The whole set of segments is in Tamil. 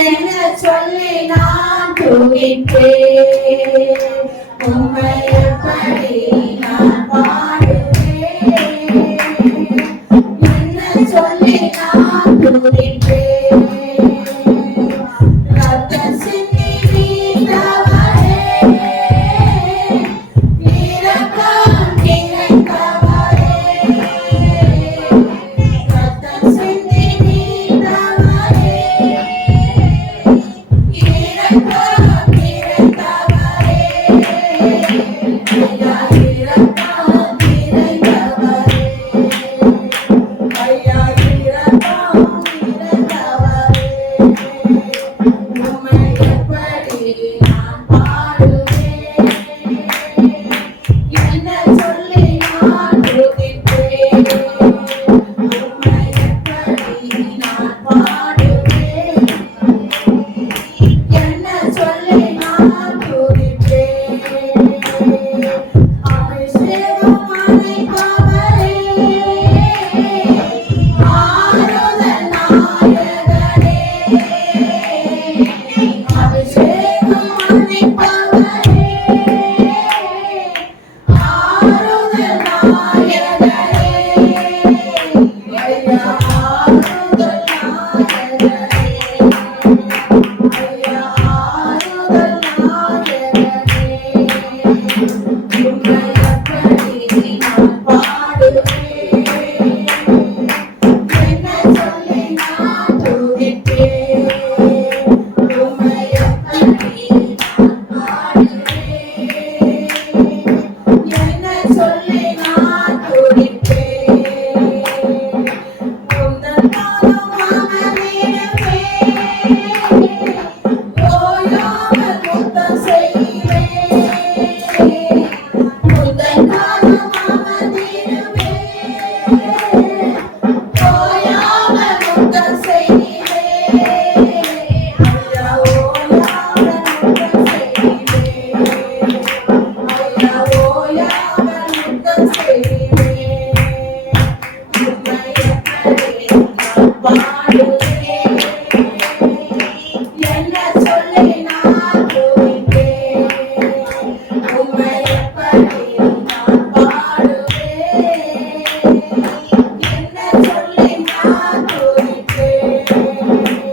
என்ன சொல்லி நான் துதிப்பேன் உம்மை எப்படி நான் பாடுவேன் என்ன சொல்லி நான் துதிப்பேன் ரத்தம் சிந்தி நீந்தவரே இரக்கம் நிறைந்தவரே ரத்தம் சிந்தி நீந்தவரே இரக்கம் நிறைந்தவரே இரக்கம்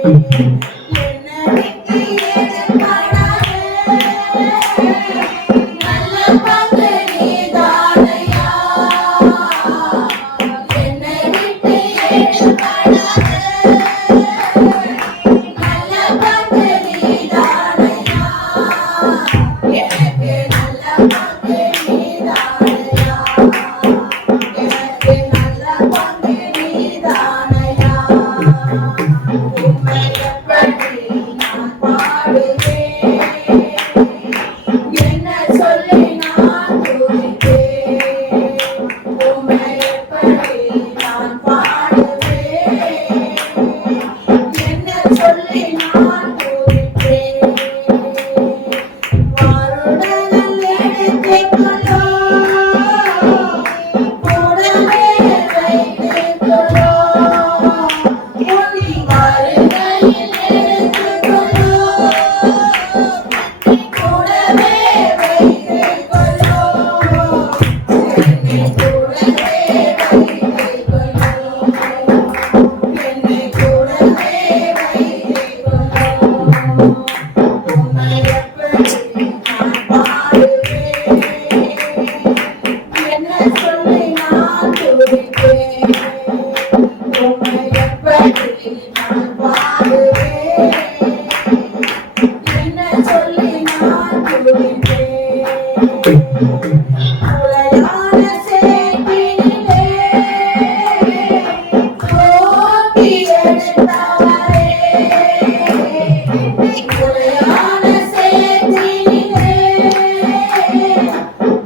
என்னை விட்டு எடுபடாதே. நல்ல பங்கு நீதானையா. என்னை விட்டு எடுபடாதே. நல்ல பங்கு நீதானையா. எனக்கு நல்ல பங்கு நீதானையா. எனக்கு நல்ல பங்கு நீதானையா. உம்மை எப்படி நான் பாடுவேன். என்ன சொல்லி நான் துதிப்பேன். உம்மை எப்படி நான் பாடுவேன். என்ன சொல்லி நான் துதிப்பேன். மாறுடல் எடுத்துக்கொள்ளோ. கூடவே வைத்துக்கொள்ளோ. உன்னை வருகையில் எடுத்துக்கொள்ளோ. கூடவே வைத்துக்கொள்ளோ. என்னை கூடவே வைத்துக்கொள்ளோ. என்னை கூடவே வைத்துக்கொள்ளோ. உம்மை எப்படி நான் பாடுவேன். என்ன சொல்லி நான் துதிப்பேன். உம்மை எப்படி நான் பாடுவேன். என்ன சொல்லி நான் துதிப்பேன். உளையான சேற்றினிலே தூக்கி எடுத்தவரே. உளையான சேற்றினிலே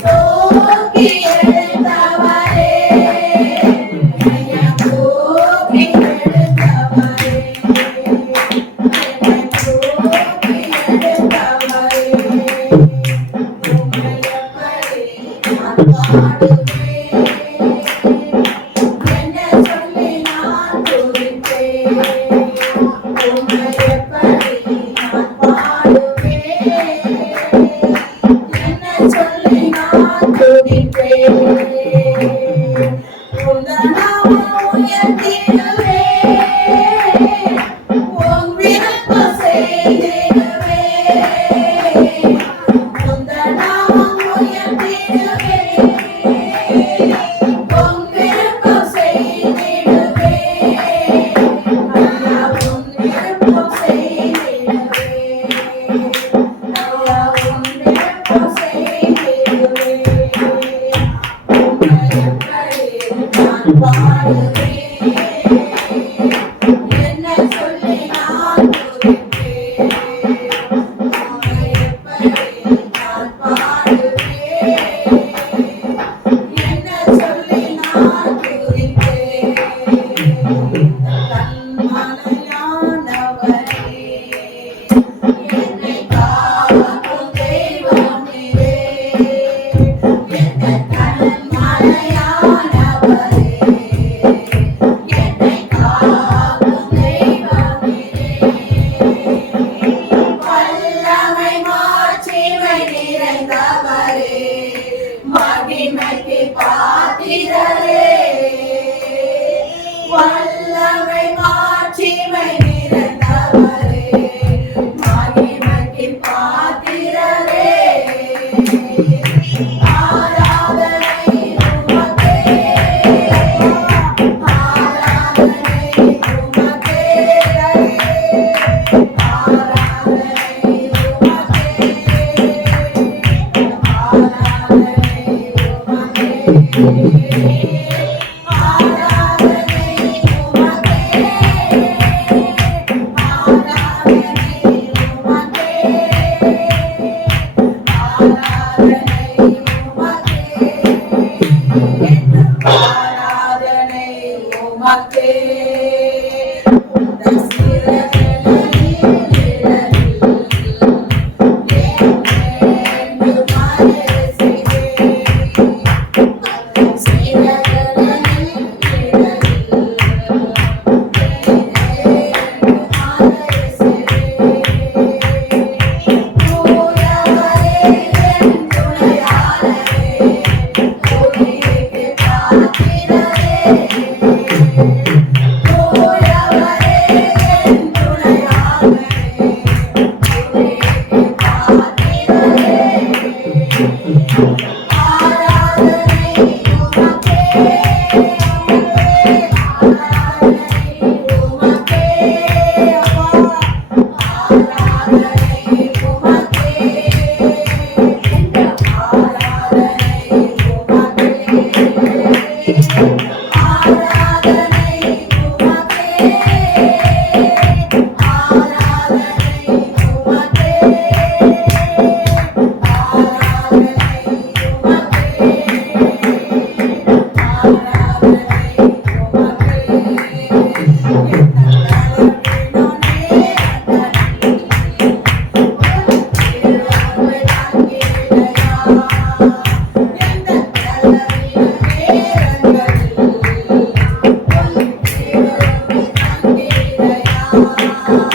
தூக்கி எடுத்தவரே. என்னை தூக்கி எடுத்தவரே. என்னை தூக்கி எடுத்தவரே. உம்மை எப்படி நான் பாடுவேன். என்ன சொல்லி நான் துதிப்பேன். உம்மை எப்படி நான் பாடுவேன். என்ன சொல்லி நான் துதிப்பேன். உந்தன் நாமம் உயர்த்திடுவேன். உன் விருப்பம் செய்திடுவேன். உந்தன் நாமம் உயர்த்திடுவேன். உன் விருப்பம் செய்திடுவேன். ஐயா உன் விருப்பம் செய்திடுவேன். ஐயா உன் விருப்பம் செய்திடுவேன். உம்மை எப்படி நான் பாடுவேன். என்ன சொல்லி நான் துதிப்பேன்.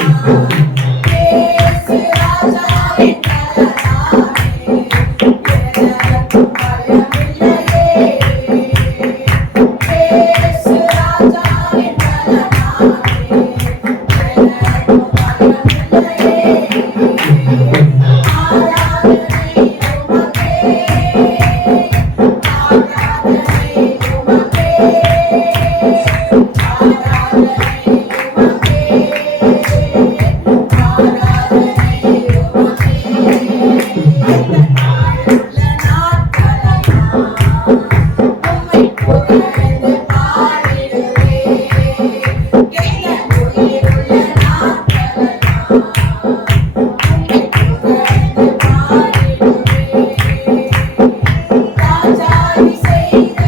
இயேசு ராஜாவின் பலனாலே எனக்கும் பயமில்லையே. இயேசு ராஜாவின் பலனாலே எனக்கும் பயமில்லையே. ஆராதனை உமக்கே, ஆராதனை உமக்கே, ஆராதனை உமக்கே, ஆராதனை உமக்கே. இந்த நாளுள்ள நாட்களெல்லாம் உம்மை புகழ்ந்து பாடிடுவேன். இந்த உயிருள்ள நாட்களெல்லாம் உம்மை புகழ்ந்து பாடிடுவேன். ராஜாதி செய்த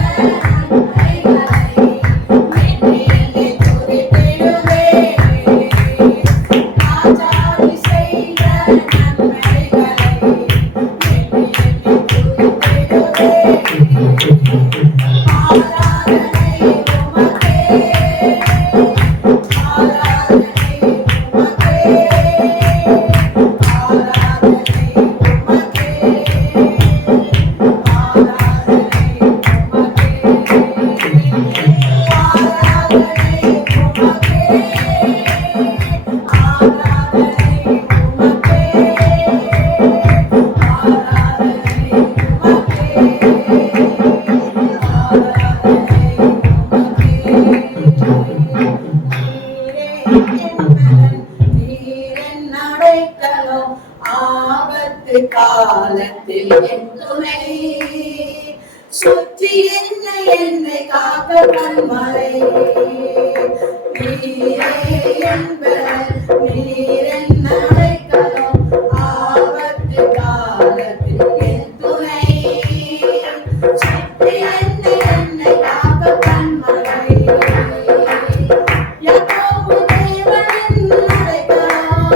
நன்மைகளை நினைந்து துதித்திடுவேன். ராஜாதி செய்த நன்மைகளை நினைந்து துதித்திடுவேன். ஆராதனை உமக்கே, ஆராதனை உமக்கே, ஆராதனை உமக்கே, ஆராதனை உமக்கே, ஆராதனை உமக்கே, ஆராதனை உமக்கே, ஆராதனை நீரின் அடைக்கலம் ஆபத்து காலத்தில் என் துணை சுற்றி என்னை காக்க கண்மலை நீரே என்பர் நீரின் அடைக்கலம் ஆபத்து காலத்தில் என் துணை சுற்றி என்னை காக்க கண்மலை யாக்கோபு தேவனின் அடைக்கலம்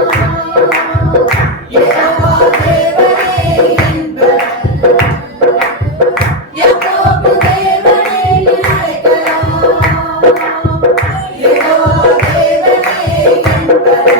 யெகோவா தேவனே என்பர் யாக்கோபு தேவனின் அடைக்கலம் யெகோவா தேவனே என்பர்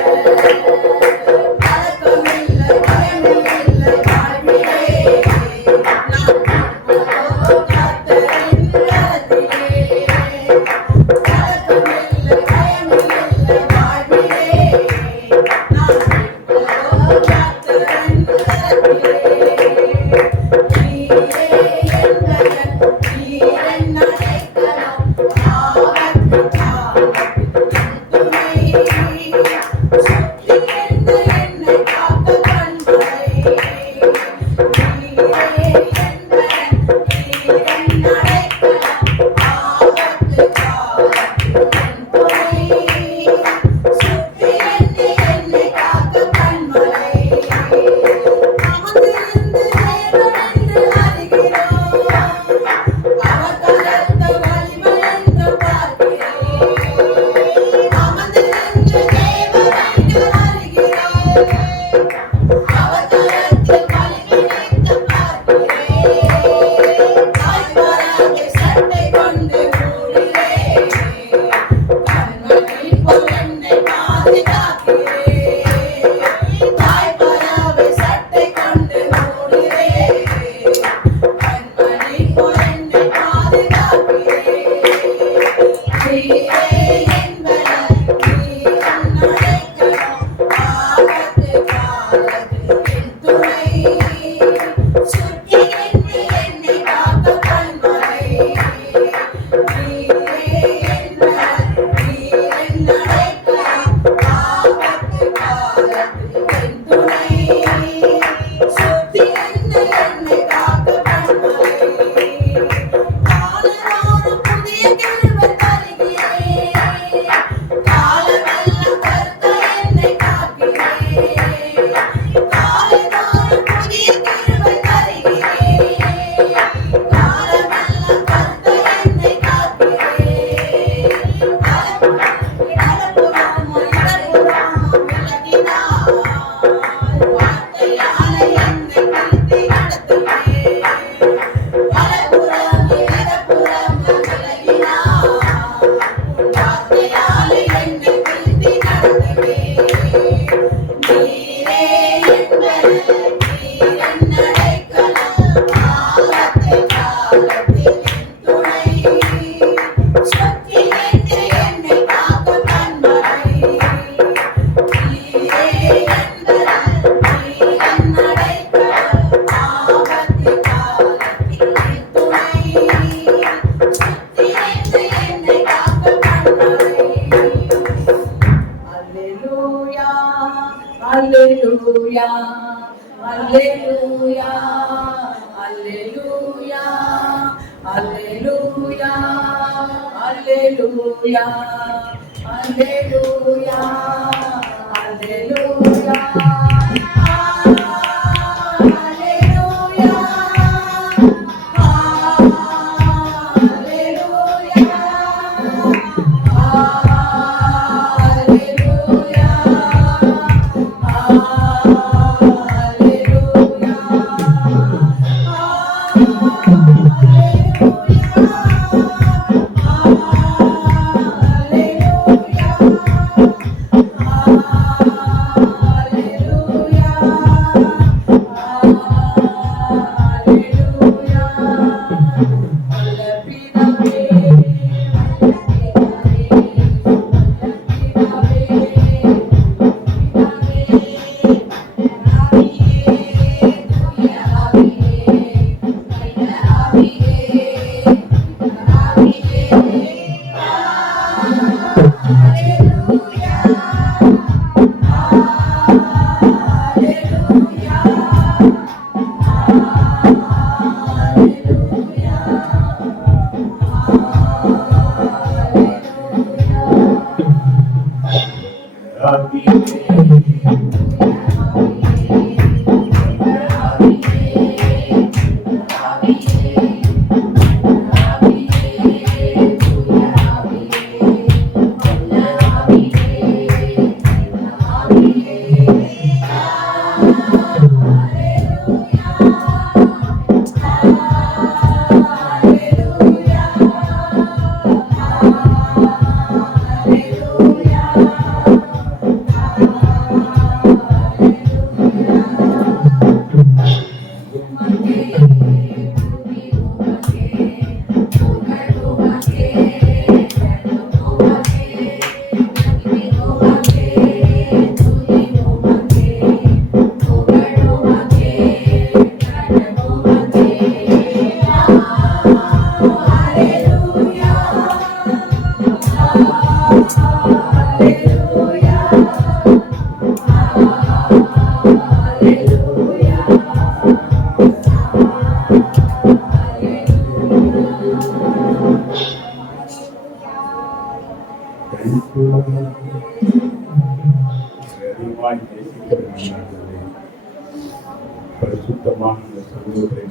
பரிசுத்தமான சமூகத்தை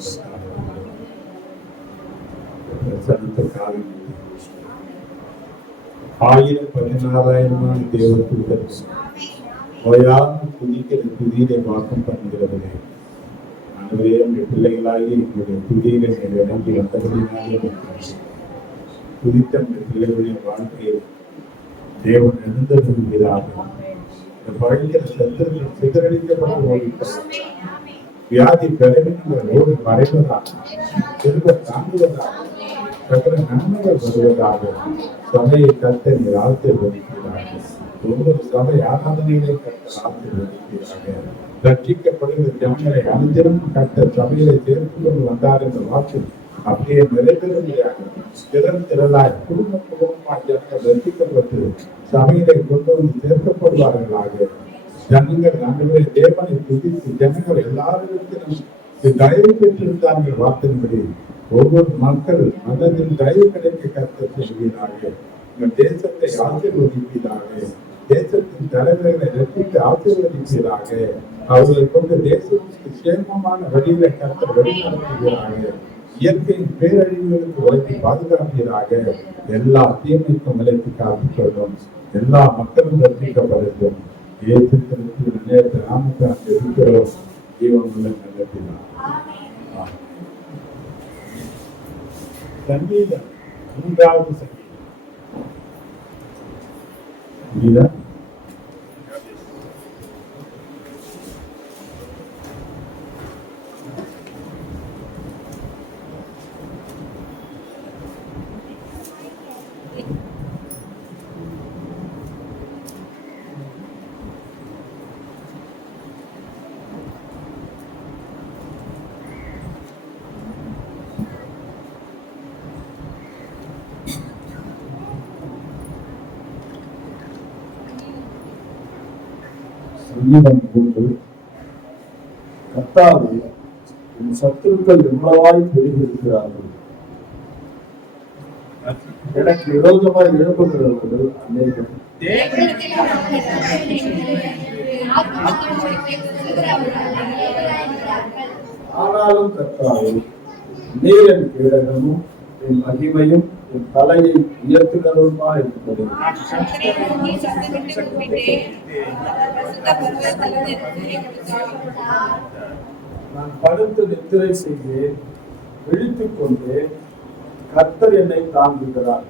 பிரசன்னத்திற்காக 1000-16,000 தேவதூதர் ஓயாது துதிக்கிற துதியிலே வாசம் பண்ணுகிறவரே, அன்றைய பிள்ளைகளாகி எங்களுடைய துதியிலே இறங்கி வந்தபடினாலே துதித்த பிள்ளைகளுடைய வாழ்க்கையில் தேவன் எழுந்தருள்வீராக. இந்த பழைய சத்துருக்கள் சிதறடிக்கப்பட்டு ஓடிவிட்டது. வியாதி பலவீனங்களோடு மறைவதாக, திரும்ப தாங்குவதாக, சகல நன்மைகள் வருவதாக சபையை கர்த்தர் நீர் ஆசீர்வதிக்கிறாக. ஒவ்வொரு சபை ஆராதனைகளை கர்த்தர் ஆசீர்வதிக்கிறாக. ரட்சிக்கப்படுகிற ஜனங்களை அனுதினம் கர்த்தர் சபையிலே சேர்த்து கொண்டு வந்தார் என்ற வாக்கு அப்படியே நிறைவேறுவதாக. திறளாய் குடும்ப குடும்பமாய் ஜனங்கள் ரட்சிக்கப்பட்டு சபையிலே கொண்டு வந்து சேர்க்கப்படுவார்களாக. ஜனங்கள் ஆண்டவரே தேவனை துதித்து ஜனங்கள் எல்லாரிடத்திலும் தயவு பெற்றிருந்தார்கள். வார்த்தையின்படி ஒவ்வொரு மக்கள் மனதில் தயவு கிடைக்க கர்த்தர் செய்கிறார்கள். உங்கள் தேசத்தை ஆசீர்வதிப்பீராக. தேசத்தின் தலைவர்களை ரட்சித்து ஆசீர்வதிப்பீராக. அவர்களை கொண்டு தேசத்துக்கு சேமமான வழியில கர்த்தர் வழிநடத்துகிறார்கள். இயற்கையின் பேரழிவுகளுக்கு உழைத்து பாதுகாப்பீராக. எல்லா தீமைக்கும் விலைக்கு காத்துக்கொள்ளும். எல்லா மக்களும் ரட்சிக்கப்படட்டும். நேற்று நாமக்காக இருக்கிறோம். ஜீவனுள்ள நல்ல சங்கீதம் 3வது சங்கீதம் சங்கீதம் 3 கர்த்தாவே என் சத்துருக்கள் எவ்வளவாய் பெருகியிருக்கிறார்கள், எனக்கு விரோதமாய் எழுப்புகிறவர்கள் அநேகம். ஆனாலும் கர்த்தாவே நீர் என் கேடகமும் என் மகிமையும் என் தலையை உயர்த்துகிறவருமா இருக்கிறது. நான் படுத்து நித்திரை செய்தேன், விழித்துக் கொண்டு கர்த்தர் என்னை தாங்குகிறார்.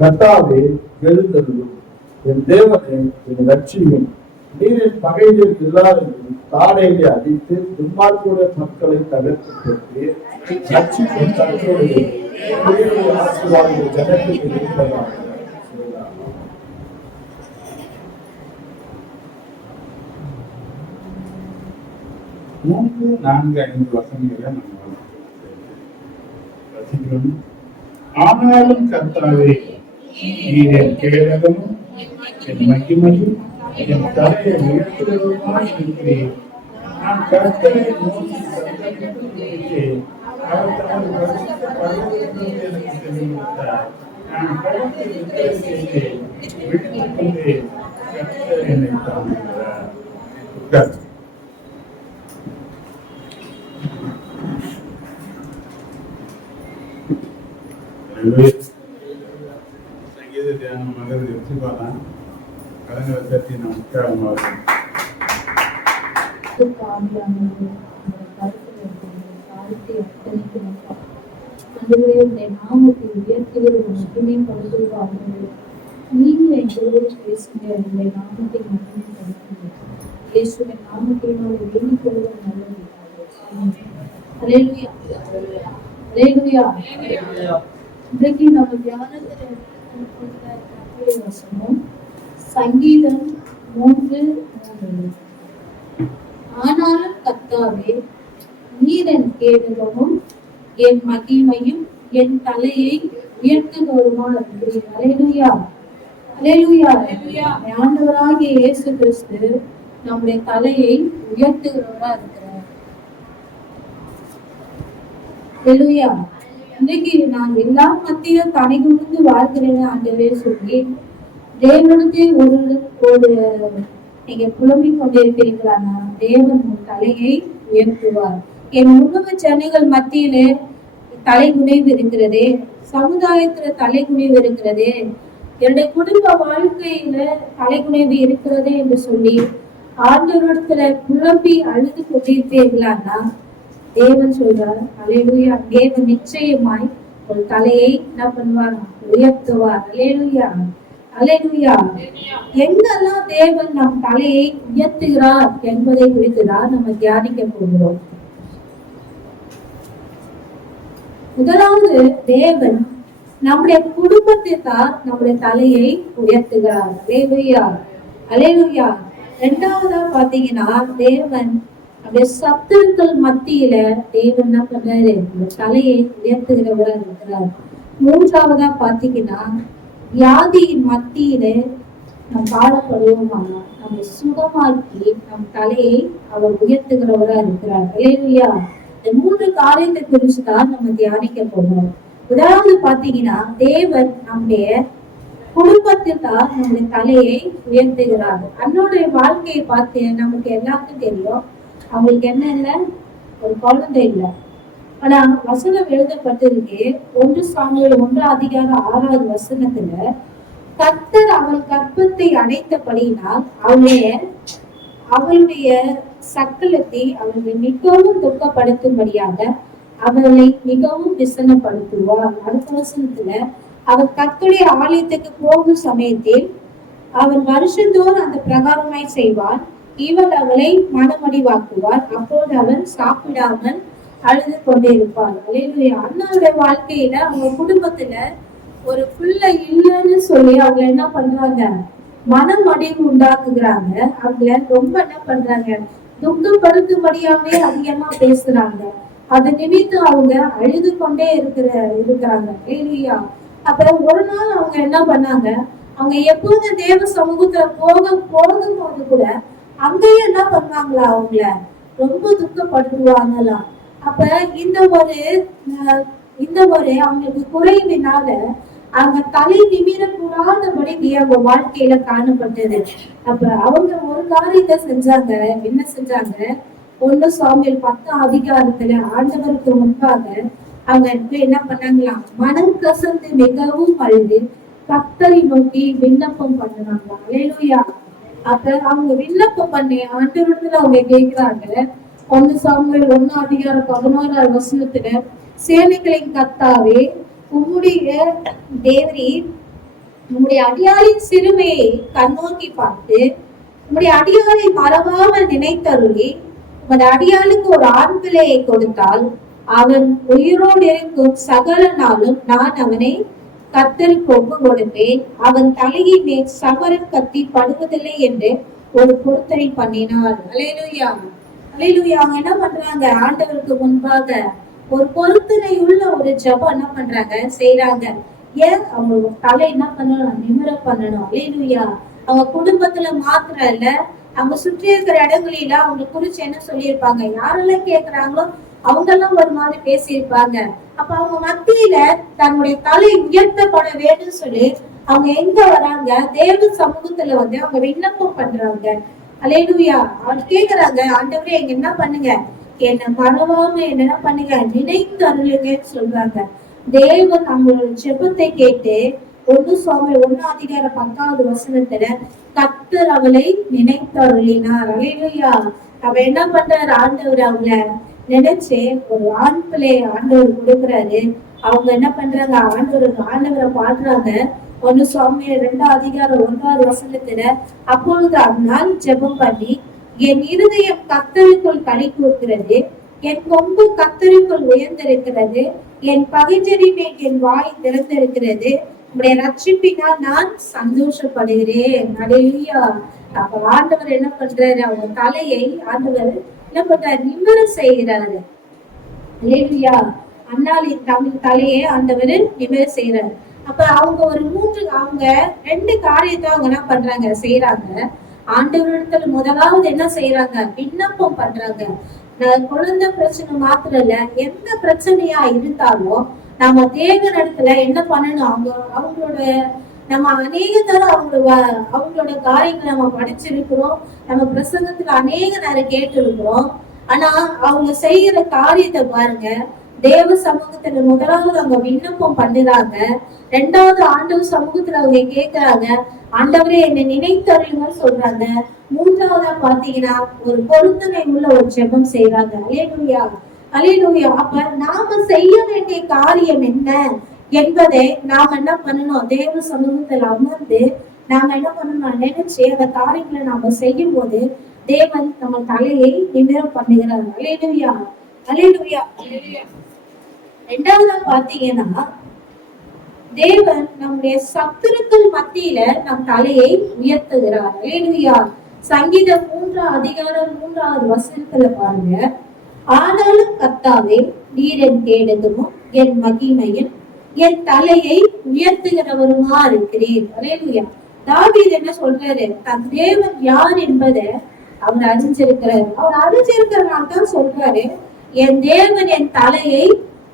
கர்த்தாவே எழுந்தருளும், என் தேவனே என் ரட்சியும். நீர் என் பகைஞர் எல்லாரையும் தாடையிலே அடித்து துன்மார்க்குடைய மக்களை தகர்த்து போட்டு ரட்சிக்கும் தங்களுடைய ஆசீர்வாதங்கள் ஜனத்துக்கு இருப்பதாக. 3, 4, 5 வசனங்களை நம்ம ரசிக்கிறோம். ஆனாலும் கர்த்தாவே நீர் என் கேடகமும் என் மகிமையும் என் தலையை உயர்த்துகிறவருமாய் இருக்கிறீர். நான் கர்த்தரை நோக்கி சத்தமிட்டு அவர் தமது பரிசுத்த பர்வதத்தில் எனக்கு தெரிவித்தார். நான் படுத்து நித்திரை செய்தேன், விழித்துக் கொண்டேன், கர்த்தர் என்னை தாங்குகிறார். உட்கார். ಸಂಗೀತ ಧ್ಯಾನ ಮಗದ ಇರ್ತಿಬಾಲ ಕಳೆದ ವರ್ಷಕ್ಕೆ ನಮಸ್ಕಾರ ಮಾಡಿ நாமத்தை உயர்த்துகிறது மட்டுமே படுத்துவார்கள். நீங்க எங்களோடு பேசுங்க, எங்களை நாமத்தை மட்டுமே படுத்துங்க. இயேசுவின் நாமத்தினால வேண்டிக் கொள்வது நல்லது. அல்லேலூயா, அல்லேலூயா. இன்றைக்கு நம்ம தியானத்துல வசனம் சங்கீதம் 3:3. ஆனாலும் கர்த்தாவே நீர் என் கேடகமும் என் மகிமையும் என் தலையை உயர்த்துகிறவருமா இருக்கிறீர். அல்லேலூயா, அல்லேலூயா. ஆண்டவராகிய இயேசு கிறிஸ்து நம்முடைய தலையை உயர்த்துகிறவரா இருக்கிறார். அல்லேலூயா. இன்னைக்கு நான் எல்லா மத்தியிலும் தனி குடிந்து வாழ்கிறேன்னு ஆண்டவரே சொல்லி தேவனுக்கு ஒரு நீங்க புலம்பிக் கொண்டிருக்கிறீங்களானா தேவன் உன் தலையை உயர்த்துவார். என் உணவ ஜனங்கள் மத்தியிலே தலை குனிவு இருக்கிறதே, சமுதாயத்துல தலை குனிவு இருக்கிறதே, என்னுடைய குடும்ப வாழ்க்கையில தலை குனிவு இருக்கிறதே என்று சொல்லி ஆண்டவரிடத்துல புலம்பி அழுது கொண்டிருப்பீர்களானா தேவன் சொல்றார், அல்லேலூயா, தேவன் நிச்சயமாய் ஒரு தலையை என்ன பண்ணுவார், உயர்த்துவார். அல்லேலூயா, அல்லேலூயா. எங்கெல்லாம் தேவன் நம் தலையை உயர்த்துகிறார் என்பதை குறித்துதான் நம்ம தியானிக்க போகிறோம். முதலாவது, தேவன் நம்முடைய குடும்பத்தை தான் நம்முடைய தலையை உயர்த்துகிறார். அல்லேலூயா, அல்லேலூயா. இரண்டாவதா பாத்தீங்கன்னா தேவன் அப்படியே சத்துருக்கள் மத்தியில தேவன் என்ன பண்றாரு, தலையை உயர்த்துகிறவரா இருக்கிறார். மூன்றாவதா பாத்தீங்கன்னா வியாதியின் மத்தியில நம் பாடப்படுவோமானா நம்மை சுகமாக்கி நம் தலையை அவர் உயர்த்துகிறவரா இருக்கிறார். அல்லேலூயா. இந்த 3 காரியத்தை குறிச்சுதான் நம்ம தியானிக்க போகிறோம். முதலாவது பாத்தீங்கன்னா தேவன் நம்முடைய குடும்பத்தில் தான் நம்முடைய தலையை உயர்த்துகிறார். அண்ணனுடைய வாழ்க்கையை பார்த்து நமக்கு எல்லாருக்கும் தெரியும், அவங்களுக்கு என்ன இல்லை, ஒரு குழந்தை இல்லை. ஆனா வசனம் எழுதப்பட்டிருக்கு 1 சாமுவேல் 1:6 கர்த்தர் அவள் கற்பத்தை அடைத்தபடியினால் அவளுடைய சக்கலத்தை அவர்களை மிகவும் துக்கப்படுத்தும்படியாக அவர்களை மிகவும் விசனப்படுத்துவார். அடுத்த வசனத்துல அவர் கர்த்தருடைய ஆலயத்துக்கு போகும் சமயத்தில் அவன் வருஷந்தோறும் அந்த பிரகாரமாய் செய்வான். இவள் அவளை மனமடிவாக்குவார். அப்போது அவன் சாப்பிடாமல் அழுது கொண்டே இருப்பார். அண்ணாவுடைய வாழ்க்கையில அவங்க குடும்பத்துல ஒரு பிள்ளை இல்லைன்னு சொல்லி அவங்க என்ன பண்றாங்க, மனம் அடிவு உண்டாக்குகிறாங்க. அவங்கள ரொம்ப என்ன பண்றாங்க, துக்கப்படுத்தும்படியாவே அதிகமா பேசுறாங்க. அது நிமித்தம் அவங்க அழுது கொண்டே இருக்கிறாங்க. அப்ப ஒரு நாள் அவங்க என்ன பண்ணாங்க, அவங்க எப்போதும் தேவ சமூகத்துல போகும்போது கூட அங்கேயும் என்ன பண்ணுவாங்களா, அவங்கள ரொம்ப துக்கப்படுத்துவாங்களாம். அப்ப இந்த ஒரு அவங்களுக்கு குறைவினால அவங்க தலை நிமிரக்கூடாதபடி அவங்க வாழ்க்கையில காணப்பட்டது. அப்ப அவங்க ஒரு காரியத்தை செஞ்சாங்க. என்ன செஞ்சாங்க? 1 சாமுவேல் 10ஆம் அதிகாரத்துல ஆண்டவருக்கு முன்பாக அவங்க என்ன பண்ணாங்களாம், மனம் கசந்து மிகவும் அழுது கர்த்தரை நோக்கி விண்ணப்பம் பண்ணுனாங்க. அல்லேலூயா. அப்ப அவங்க விண்ணப்பம் பண்ணி ஆண்டவரிடத்துல அவங்க கேட்கிறாங்க. 1 சாமுவேல் 1ஆம் அதிகாரம் 11ஆம் வசனத்துல, சேனைகளின் கர்த்தாவே, உம்முடைய தேவரீர் உம்முடைய அடியாரின் சிறுமையை கண்ணோக்கி பார்த்து உம்முடைய அடியாரை மறவாமல் நினைத்தருளி உமது அடியாளுக்கு ஒரு ஆண் பிள்ளையை கொடுத்தால் அவன் உயிரோடு இருக்கும் சகல நாளும் நான் அவனை கர்த்தருக்கு ஒப்பு கொடுப்பேன். அவன் தலையின் மேல் சமரம் கத்தி படுவதில்லை என்று ஒரு பொருத்தனை பண்ணினார். அல்லேலூயா, அல்லேலூயா. அவங்க என்ன பண்றாங்க? ஆண்டவருக்கு முன்பாக ஒரு பொருத்தனை உள்ள ஒரு ஜெபம் என்ன பண்றாங்க, செய்யறாங்க. ஏன்? அவங்க தலை என்ன பண்ணணும், நிமிர பண்ணணும். அல்லேலூயா. அவங்க குடும்பத்துல மாத்திரம் இல்ல, அவங்க சுற்றி இருக்கிற இடங்களில அவங்க குறிச்சு என்ன சொல்லியிருப்பாங்க, யாரெல்லாம் கேட்கிறாங்களோ அவங்க எல்லாம் ஒரு மாதிரி பேசியிருப்பாங்க. அப்ப அவங்க மத்தியில தன்னுடைய தலை உயர்த்தப்பட வேண்டும் சொல்லி அவங்க எங்க வராங்க? தேவ சமூகத்துல அவங்க விண்ணப்பம் பண்றாங்க. அல்லேலூயா. அவர் கேக்குறாங்க, ஆண்டவரே எங்க என்ன பண்ணுங்க, என்ன மறவாம என்ன பண்ணுங்க, நினைத்து அருளுங்கன்னு சொல்றாங்க. தேவன் அவங்களோட ஜெபத்தை கேட்டு 1 சாமுவேல் 1ஆம் அதிகாரம் 10ஆவது வசனத்துல கர்த்தர் அவளை நினைத்து அருளினார். அல்லேலூயா. அவ என்ன பண்றாரு? ஆண்டவர் அவங்கள நினைச்சு ஒரு ஆண் பிள்ளையை ஆண்டவர் கொடுக்குறாரு. அவங்க என்ன பண்றாங்க? ஆண்டவரை பாடுறாங்க. 1 சாமுவேல் 2ஆம் அதிகாரம் 1ஆவது வசனத்துல, அப்பொழுது அந்நாள் ஜெபம் பண்ணி, என் இருதயம் கர்த்தருக்குள் களி கூர்கிறது, என் கொம்பு கர்த்தருக்குள் உயர்ந்திருக்கிறது, என் பகைஞரின் மேல் என் வாய் திறந்திருக்கிறது, உடைய ரட்சிப்பினால் நான் சந்தோஷப்படுகிறேன். அல்லேலூயா. அப்ப ஆண்டவர் என்ன பண்றாரு? அவங்க தலையை ஆண்டவர் என்ன பண்றாரு? நிமிர செய்கிறாரு. அல்லேலூயா. அன்னாளின் தமிழ் தலையை ஆண்டவர் நிமிர செய்யறாரு. அப்ப அவங்க அவங்க 2 காரியத்தை அவங்க என்ன பண்றாங்க, செய்யறாங்க. ஆண்டவரிடத்துல முதலாவது என்ன செய்யறாங்க? விண்ணப்பம் பண்றாங்க. குழந்தை பிரச்சனை மாத்திரம் இல்ல, எந்த பிரச்சனையா இருந்தாலும் நம்ம தேவனிடத்துல என்ன பண்ணணும்? அவங்களோட நம்ம அநேக தரம் அவங்களோட காரியங்களை நம்ம படிச்சிருக்கிறோம், நம்ம பிரசங்கத்துல அநேக நேரம் கேட்டு இருக்கிறோம். ஆனா அவங்க செய்யற காரியத்தை பாருங்க. தேவ சமூகத்துல முதலாவது அவங்க விண்ணப்பம் பண்ணுறாங்க. 2வது ஆண்டவர் சமூகத்துல அவங்க கேட்கிறாங்க, ஆண்டவரே என்னை நினைத்தறியுங்கன்னு சொல்றாங்க. 3வதா பாத்தீங்கன்னா ஒரு பொருத்தனை உள்ள ஒரு ஜெபம் செய்யறாங்க. அல்லேலூயா, அல்லேலூயா. அப்ப நாம செய்ய வேண்டிய காரியம் என்ன என்பதை நாம என்ன பண்ணணும்? தேவ சமூகத்துல அமர்ந்து நாம என்ன பண்ணணும்? நினைச்சு அந்த காரியங்களை நாம செய்யும் போது தேவன் நம்ம தலையை நிமிர பண்ணுகிறார். அல்லேலூயா, அல்லேலூயா, அல்லேலூயா. 2வதா பாத்தீங்கன்னா தேவன் நம்முடைய சத்துருக்கள் மத்தியில நம் தலையை உயர்த்துகிறார். அல்லேலூயா. சங்கீதம் 3ஆம் அதிகாரம் 3ஆவது வசனத்துல பாருங்க, ஆனாலும் கர்த்தாவே நீர் என் கேடகமும் என் மகிமையும் என் தலையை உயர்த்துகிறவருமா இருக்கிறேன். அல்லேலூயா. தாவீது என்ன சொல்றாரு? தன் தேவன் யார் என்பதை அவர் அறிஞ்சிருக்கிறார். அவர் அறிஞ்சிருக்கிறனால தான் சொல்றாரு, என் தேவன் என் தலையை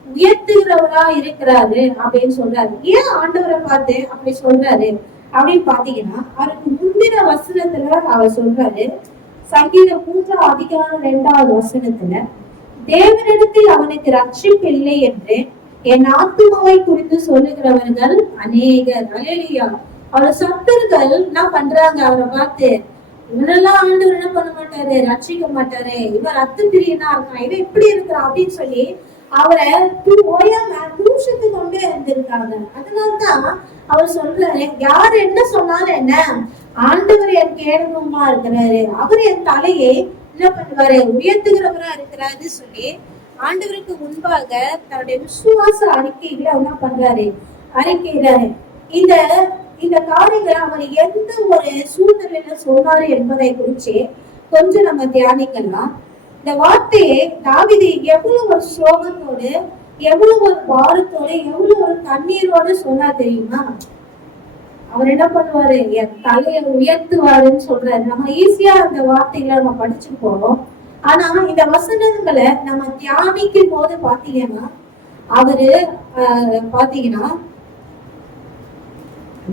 உயர்த்துகிறவரா இருக்கிறாரு அப்படின்னு சொல்றாரு. ஏன் ஆண்டவரை பார்த்து அப்படி சொல்றாரு அப்படின்னு பாத்தீங்கன்னா, அவருக்கு முந்தின வசனத்துல அவர் சொல்றாரு, சங்கீதம் 3ஆம் அதிகாரம் 2வது வசனத்துல, தேவனிடத்தில் அவனுக்கு ரட்சிப்பு இல்லை என்று என் ஆத்துமாவை குறித்து சொல்லுகிறவர்கள் அநேகர். அல்லேலூயா. அவர் சத்துருக்கள் என்ன பண்றாங்க? அவரை பார்த்து, இவனெல்லாம் ஆண்டவர் என்ன பண்ண மாட்டாரு, ரட்சிக்க மாட்டாரு, இவர் ரத்த பிரியனா இருக்கான், இவன் இப்படி இருக்கிறான் அப்படின்னு சொல்லி அவரை தூஷத்து கொண்டே இருந்திருக்காங்க. அதனால்தான் அவர் சொல்றாரு, யார் என்ன சொன்னாலும் என்ன, ஆண்டவர் என் கேடகமா இருக்கிறாரு, அவர் என் தலையை என்ன பண்ணுவாரு, உயர்த்துகிறவரா இருக்கிறாரு சொல்லி ஆண்டவருக்கு முன்பாக தன்னுடைய விசுவாச அறிக்கைகளை என்ன பண்றாரு, அறிக்கைறாரு. இந்த காரியங்களை அவர் எந்த ஒரு சூழ்நிலையில சொன்னாரு என்பதை குறிச்சு கொஞ்சம் நம்ம தியானிக்கலாம். இந்த வார்த்தையை தாவீது எவ்வளவு ஒரு சோகத்தோடு எவ்வளவு ஒரு பாரத்தோட எவ்வளவு ஒரு கண்ணீரோட சொன்னா தெரியுமா? அவர் என்ன பண்ணுவாரு? என் தலையை உயர்த்துவாருன்னு சொல்றாரு. நம்ம ஈஸியா அந்த வார்த்தைகளை நம்ம படிச்சு போறோம். ஆனா இந்த வசனங்களை நம்ம தியானிக்கும் போது பாத்தீங்கன்னா அவரு பாத்தீங்கன்னா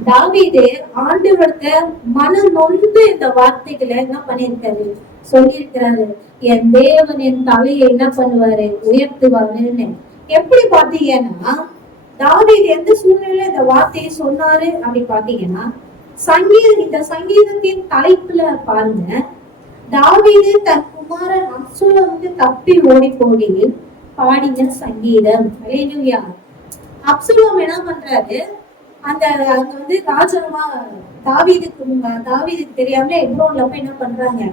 தாவீது ஆண்டவர்கிட்ட மன நொந்து இந்த வார்த்தைகளை என்ன பண்ணிருக்காரு, சொல்லியிருக்கிறாரு. என் தேவன் என் தலையை என்ன பண்ணுவாரு, உயர்த்துவாருன்னு. எப்படி பாத்தீங்கன்னா தாவீது எந்த சூழ்நிலையில இந்த வார்த்தையை சொன்னாரு அப்படி பாத்தீங்கன்னா இந்த சங்கீதத்தின் தலைப்புல பாருங்க, தாவீது தன் குமாரன் அப்சலோமுக்கு தப்பி ஓடி போகையில் பாடின சங்கீதம். ஹல்லேலூயா. அப்சலோம் என்ன பண்றாரு, அங்க வந்து ராஜாவா தாவீதுக்கு தெரியாம எப்ரோன்ல போய் என்ன பண்றாங்க,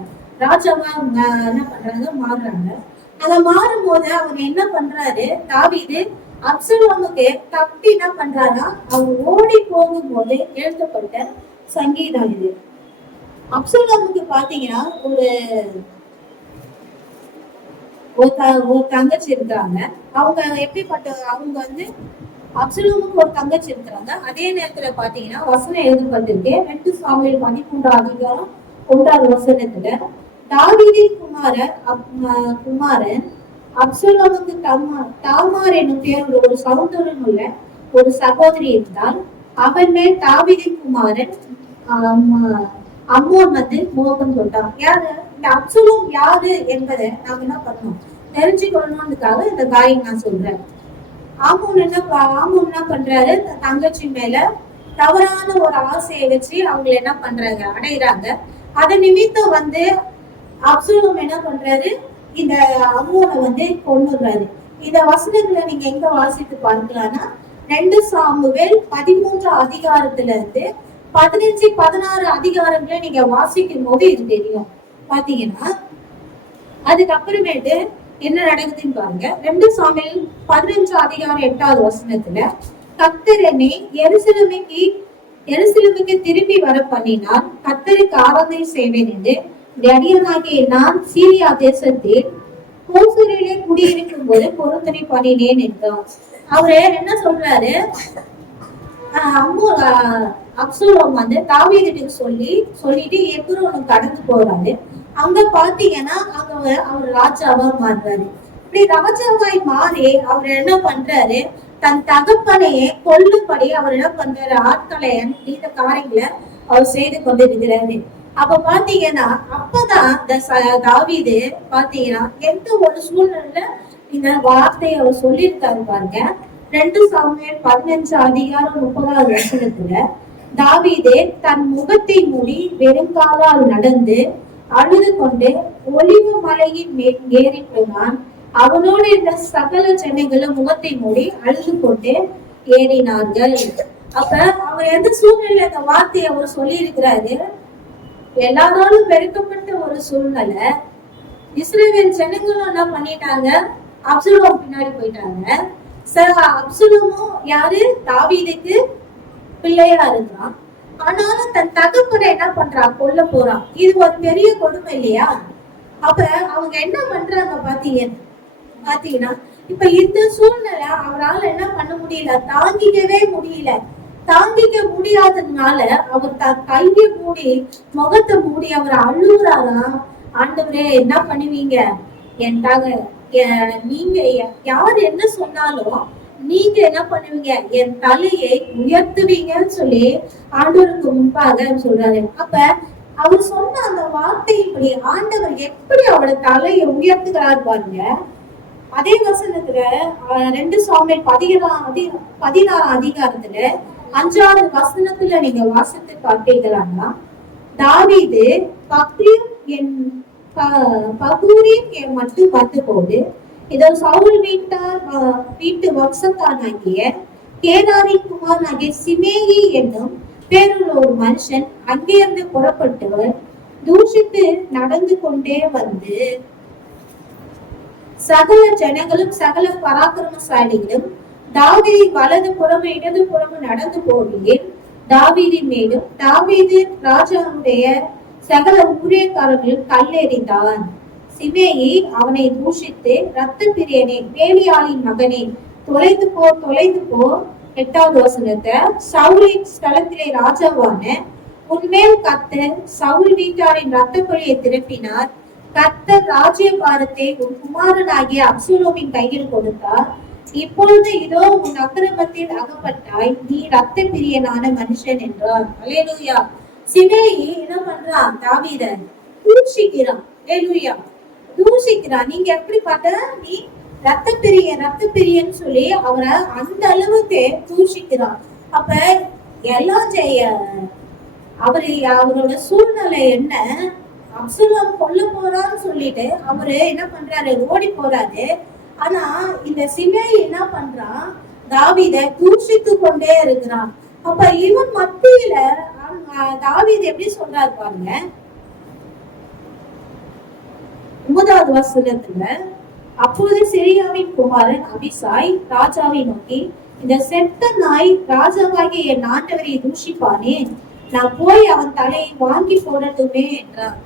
ராஜாவா என்ன பண்றாங்க, மாறுறாங்க. அத மாறும் போது அவங்க என்ன பண்றாரு, தாவீது அப்சலோமுக்கு தப்பி என்ன பண்றாரா, அவர் ஓடி போகும்போது எழுதப்பட்ட சங்கீதம் இது. அப்சலோமுக்கு பாத்தீங்கன்னா ஒரு தங்கச்சி இருக்கிறாங்க. அவங்க எப்படிப்பட்ட, அவங்க வந்து அப்சலோமுக்கு ஒரு தங்கச்சி இருக்கிறாங்க. அதே நேரத்துல பாத்தீங்கன்னா வசனம் எழுதப்பட்டிருக்கு 2 சாமுவேல் 13 அதிகாரம் 1 வசனத்துல, தாவீதின் குமாரன் அப்சலோமுக்கு தாமார் என்னும் பேருள்ள ஒரு சகோதரன் உள்ள ஒரு சகோதரி இருந்தால் அவன் மேல் தாவீதின் குமாரன் அம்மோன் வந்து மோகம் கொண்டான். யாரு இந்த அப்சலோம் யாரு என்பதை நாம என்ன பண்ணணும், தெரிஞ்சுக்கணும்னுக்காக இந்த காரியம் நான் சொல்றேன். ஆமோன் என்ன பண்றாரு, தங்கச்சி மேல தவறான ஒரு ஆசையை வச்சு அவங்க என்ன பண்றாங்க, அடையிறாங்க. அத நிமித்தம் வந்து அப்சலோம் என்ன பண்றாரு, இந்த அம்மோனை வந்து கொன்னுறாரு. இந்த வசனங்களை நீங்க எங்க வாசித்து பார்க்கலாம்னா 2 சாமுவேல் 13 அதிகாரத்துல இருந்து 15, 16 அதிகாரங்களை நீங்க வாசிக்கும் போது இது தெரியும். பாத்தீங்கன்னா அதுக்கப்புறமேட்டு என்ன நடக்குதுன்னு பாருங்க. 2 சாமுவேல் 15 அதிகாரம் 8வது வசனத்துல, கர்த்தர் என்னை எருசலேமுக்கு திரும்பி வர பண்ணினால் கர்த்தருக்கு ஆராதனை செய்வேன் என்று அடியனாகிய நான் சீரியா தேசத்தில் கோசூரிலே குடியிருக்கும் போது பொருத்தனை பண்ணினேன் என்றார். அவரு என்ன சொல்றாரு, அப்சலோம் வந்து தாவீதுக்கு சொல்லிட்டு எப்ரோனுக்கு கடந்து போறாரு. அங்க பாத்தீங்கன்னா அங்க அவர் ராஜாவா மாறுறாரு. இப்படி ராஜாவாய் மாறி அவர் என்ன பண்றாரு, தன் தகப்பனையே கொல்லும்படி அவர் என்ன பண்றாரு, ஆட்களை இந்த காரியங்களை அவர் செய்து கொண்டிருக்கிறாரு. அப்ப பாத்தீங்கன்னா அப்பதான் தாவீது பாத்தீங்கன்னா எந்த ஒரு சூழ்நிலையில இந்த வார்த்தையை அவர் சொல்லியிருக்காரு பாருங்க. 2 சாமுவேல் 15 அதிகாரம் 30வது வசனத்துல, தாவீது தன் முகத்தை மூடி வெறுங்காலால் நடந்து அழுது கொண்டு ஒலிவு மலையின் மேல் ஏறி போனான். அவனோடு இருந்த சகல ஜனங்களும் முகத்தை மூடி அழுது கொண்டு ஏறினார்கள். அப்ப அவர் எந்த சூழ்நிலை அந்த வார்த்தையை அவர் சொல்லி இருக்கிறாரு, எல்லாராலும் பெருக்கப்பட்ட ஒரு சூழ்நிலை. இஸ்ரவேல் ஜனங்களும் என்ன பண்ணிட்டாங்க, அப்சலோம் பின்னாடி போயிட்டாங்க. அப்சலோமும் யாரு, தாவீதுக்கு பிள்ளையா இருக்கிறான். ஆனாலும் தன் தகப்பனை என்ன பண்றான், கொல்ல போறான். இது ஒரு பெரிய கொடுமை இல்லையா? அப்ப அவங்க என்ன பண்றாங்க பாத்தீங்கன்னா இப்ப இந்த சூழ்நிலை அவரால் என்ன பண்ண முடியல, தாங்கிக்கவே முடியல. தாங்கிக்க முடியாததுனால அவர் தன் கையை மூடி முகத்தை மூடி அவர் அழுகுறாராம். ஆண்டவரே என்ன பண்ணுவீங்க, நீங்க யார் என்ன சொன்னாலும் நீங்க என்ன பண்ணுவீங்க, என் தலையை உயர்த்துவீங்கன்னு சொல்லி ஆண்டவருக்கு முன்பாக சொல்றாரு. அப்ப அவர் சொன்ன அந்த வார்த்தையின்படி ஆண்டவர் எப்படி அவரோட தலையை உயர்த்துகிறார் பாருங்க. அதே வசனத்துல 2 சாமுவேல் 16 அதிகாரத்துல 5வது வசனத்துல நீங்க வாசித்து பார்த்தீங்கன்னா, தாவீது பகூரிம் மட்டும் வந்த போது இதோ சவுல் வீட்டு வம்சத்தானாகிய கேராரின் குமாரனாகிய சிமேயி என்னும் பேருள்ள ஒரு மனுஷன் அங்கிருந்து புறப்பட்டவர் தூஷித்து நடந்து கொண்டே வந்து சகல ஜனங்களும் சகல பராக்கிரமசாலிகளும் தாவீது வலது புறமும் இடது புறமும் நடந்து போகையில் தாவீதின் மேலும் தாவீது ராஜாவுடைய சகல ஊழியக்காரர்களும் கல்லெறிந்தான். சிமேயி அவனை தூஷித்து, இரத்த பிரியனே, பேலியாளின் மகனே, தொலைந்து போ 8வது வசனத்தை, சவுலின் ஸ்தலத்திலே ராஜாவான உன்மேல் கர்த்தர் சவுல் வீட்டாரின் இரத்த பழியை திருப்பினார். கர்த்தர் ராஜ்யபாரத்தை உன் குமாரனாகிய அப்சலோமின் கையில் கொடுத்தார். இப்பொழுது இதோ உன் அக்கிரமத்தில் அகப்பட்டாய், நீ இரத்த பிரியனான மனுஷன் என்றார். அல்லேலூயா. சிமேயி என்ன பண்றான்? தாவீத தூஷிக்கிறான். அல்லேலூயா. தூஷிக்கிறான். நீங்க எப்படி பார்த்த? நீ ரத்த பிரியன்னு சொல்லி அவரை அந்த அளவுக்கு தூஷிக்கிறான். அப்ப எல்லாம் அவரோட சூழ்நிலை என்ன? அப்சலோம் கொல்ல போறான்னு சொல்லிட்டு அவரு என்ன பண்றாரு? ஓடி போறாரு. ஆனா இந்த சிமேயி என்ன பண்றான்? தாவீத தூஷித்து கொண்டே இருக்கிறான். அப்ப இவன் மத்தியில தாவீது எப்படி சொல்றாரு பாருங்க. 9வது வசனத்துல, அப்போது சிரியாவின் குமாரன் அபிசாய் ராஜாவை நோக்கி, இந்த செத்த நாய் ராஜாவாகிய என் ஆண்டவரை தூஷிப்பானே, நான் போய் அவன் தலையை வாங்கி போடட்டுமே என்றார்.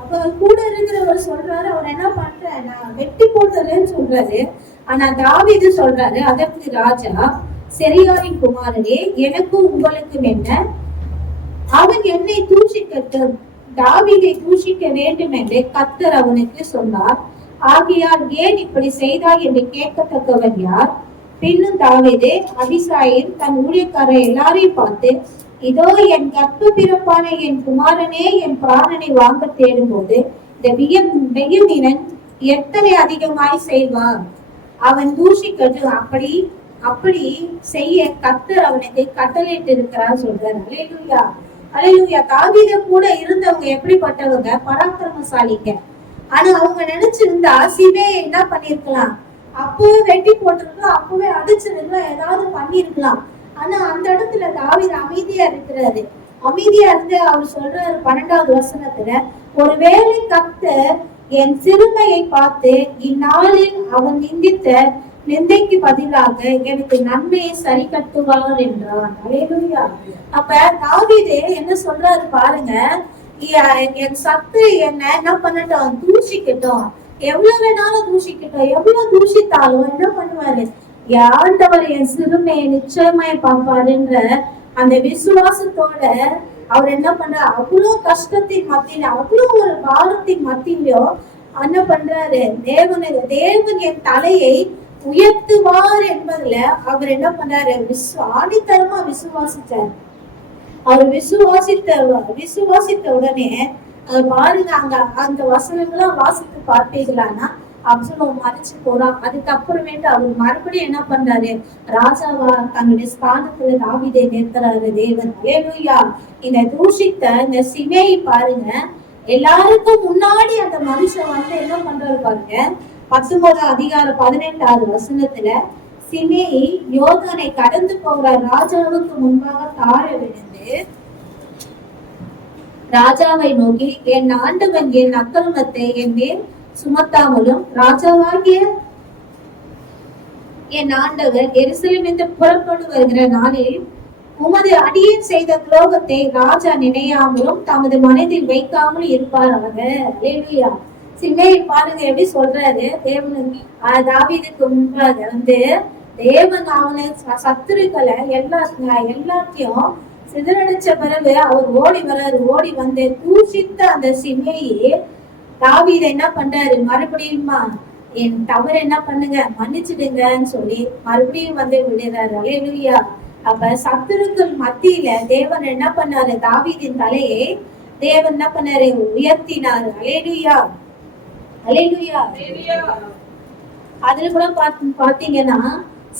அப்ப கூட இருக்கிறவர் சொல்றாரு, அவர் என்ன பண்ற, நான் வெட்டி போடுறேன்னு சொல்றாரு. ஆனா தாவீது சொல்றாரு, அதற்கு ராஜா, செரியாவின் குமாரனே, எனக்கும் உங்களுக்கும் என்ன? அவன் என்னை தூஷிக்கட்டும், தாவீதை தூஷிக்க வேண்டும் என்று கர்த்தர் அவனுக்கு சொன்னார். ஆகையால் ஏன் இப்படி செய்தாய் என்று கேட்கத்தக்கவன் யார்? பின்னும் தாவீது அபிசாயில் தன் ஊழியக்காரர் எல்லாரையும் பார்த்து, இதோ என் கற்பு பிறப்பான என் குமாரனே என் பிராணனை வாங்க தேடும் போது இந்த பென்யமீனன் எத்தனை அதிகமாய் செய்வான்? அவன் தூஷிக்கட்டும், அப்படி செய்ய கர்த்தர் அவனுக்கு கட்டளையிட்டு இருக்கிறார் சொல்றார். அல்லேலூயா. அல்லேலூயா. தாவீது கூட இருந்தவங்க எப்படிப்பட்டவங்க? பராக்கிரமசாலிங்க. ஆனா அவங்க நினைச்சிருந்தா சிமேயை என்ன பண்ணிருக்கலாம்? அப்பவே வெட்டி போட்டிருக்கலாம், அப்பவே அடிச்சிருக்கலாம், ஏதாவது பண்ணிருக்கலாம். ஆனா அந்த இடத்துல தாவீது அமைதியா இருக்கிறாரு. அமைதியா இருந்து அவர் சொல்றாரு 12வது வசனத்துல, ஒருவேளை கர்த்தர் என் சிறுமையை பார்த்து இந்நாளில் அவன் நிந்தித்த நிந்தைக்கு பதிலாக எனக்கு நன்மையை சரி கட்டுவார் என்றான். அல்லேலூயா. அப்ப தாவீது என்ன சொல்றாரு பாருங்க, என் சத்து என்ன பண்ணட்டும்? தூஷிக்கட்டும், எவ்வளவு வேணாலும் தூஷிக்கட்டும், எவ்வளவு தூஷித்தாலும் என்ன பண்ணுவாரு? ஆண்டவர் என் சிறுமையை நிச்சயமாய் பார்ப்பாருன்ற அந்த விசுவாசத்தோட அவர் என்ன பண்றாரு? அவ்வளவு கஷ்டத்தின் மத்தியில, அவ்வளவு ஒரு பாரத்தின் மத்தியிலோ என்ன பண்றாரு? தேவன் என் தலையை உயர்த்துவார் என்பதுல அவர் என்ன பண்றாரு? ஆணித்தரமா விசுவாசிச்சார். அவர் விசுவாசித்த உடனே பாருங்க, அந்த வசனங்கள்லாம் வாசித்து பார்த்தீங்களான்னா அப்சலோம் மறைச்சு போறான். அதுக்கப்புறமேட்டு அவர் மறுபடியும் என்ன பண்றாரு? ராஜாவா தன்னுடைய ஸ்தானத்துல தாவீதை நிறுத்துறாரு தேவன். அல்லேலூயா. இந்த தூஷித்த இந்த சிமேயி பாருங்க, எல்லாருக்கும் முன்னாடி அந்த மனுஷன் வந்து என்ன பண்றாரு பாருங்க. 19வது அதிகாரம் 18வது வசனத்துல, சிமேயி யோர்தானை கடந்து போகிற ராஜாவுக்கு முன்பாக தாழ விழுந்து ராஜாவை நோக்கி, என் ஆண்டவன் என் அக்கிரமத்தை என் மேல் சுமத்தாமலும் ராஜாவாகிய என் ஆண்டவர் எருசலேமிலிருந்து புறப்பட்டு வருகிற நாளில் உமது அடியேன் செய்த துரோகத்தை ராஜா நினையாமலும் தமது மனதில் வைக்காமல் இருப்பாராக. அல்லேலூயா. சிமேயி பாருங்க எப்படி சொல்றாரு. தாவீதுக்கு முன்பாக வந்து தேவன் அவனை சத்துருக்களை எல்லாத்தையும் சிதறடிச்ச பிறகு அவர் ஓடி வந்து தூஷித்த அந்த சிமேயி தாவீதை என்ன பண்றாரு? மறுபடியுமா என் தவறு என்ன பண்ணுங்க, மன்னிச்சிடுங்கன்னு சொல்லி மறுபடியும் வந்து விடுறாரு. அல்லேலூயா. அப்ப சத்துருக்கள் மத்தியில தேவன் என்ன பண்ணாரு? தாவீதின் தலையை தேவன் என்ன பண்ணாரு? உயர்த்தினாரு. அல்லேலூயா. அல்லேலூயா. அதுல கூட பாத்தீங்கன்னா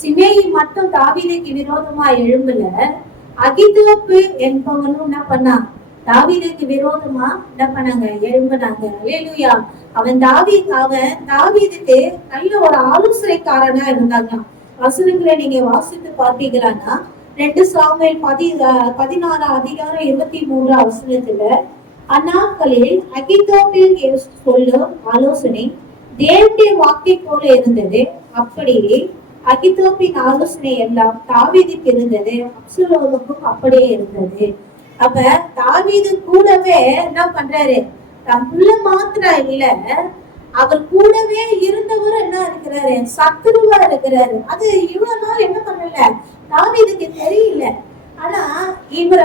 சிமேயி மட்டும் தாவீதுக்கு விரோதமா எழும்பல, அகிதோப்பு என்பவனும் என்ன பண்ணா? தாவீதுக்கு விரோதமா என்ன பண்ணாங்க? எழும்பினாங்க. அல்லேலூயா. அவன் தாவீதுக்கு நல்ல ஒரு ஆலோசனைக்காரனா இருந்தாங்க. வசனங்களை நீங்க வாசித்து பார்த்தீங்களான்னா 2 சாமுவேல் 16 அதிகாரம் 23 வசனத்துல, அந்நாட்களில் அகிதோப்பேல் சொல்லும் ஆலோசனை தேவனுடைய வாக்கை போல இருந்தது. அப்படியே அகிதோப்பின் ஆலோசனை எல்லாம் தாவீதுக்கு இருந்தது, அப்சலோமுக்கும் அப்படியே இருந்தது. அப்ப தாவீது கூடவே என்ன பண்றாரு? தன் புள்ள மாத்திரம் இல்ல, அவர் கூடவே இருந்தவர் என்ன இருக்கிறாரு, சத்துருவா இருக்கிறாரு. அது இவ்வளவு நாள் என்ன பண்ணல, தாவீதுக்கு தெரியல. ஆனா இவர்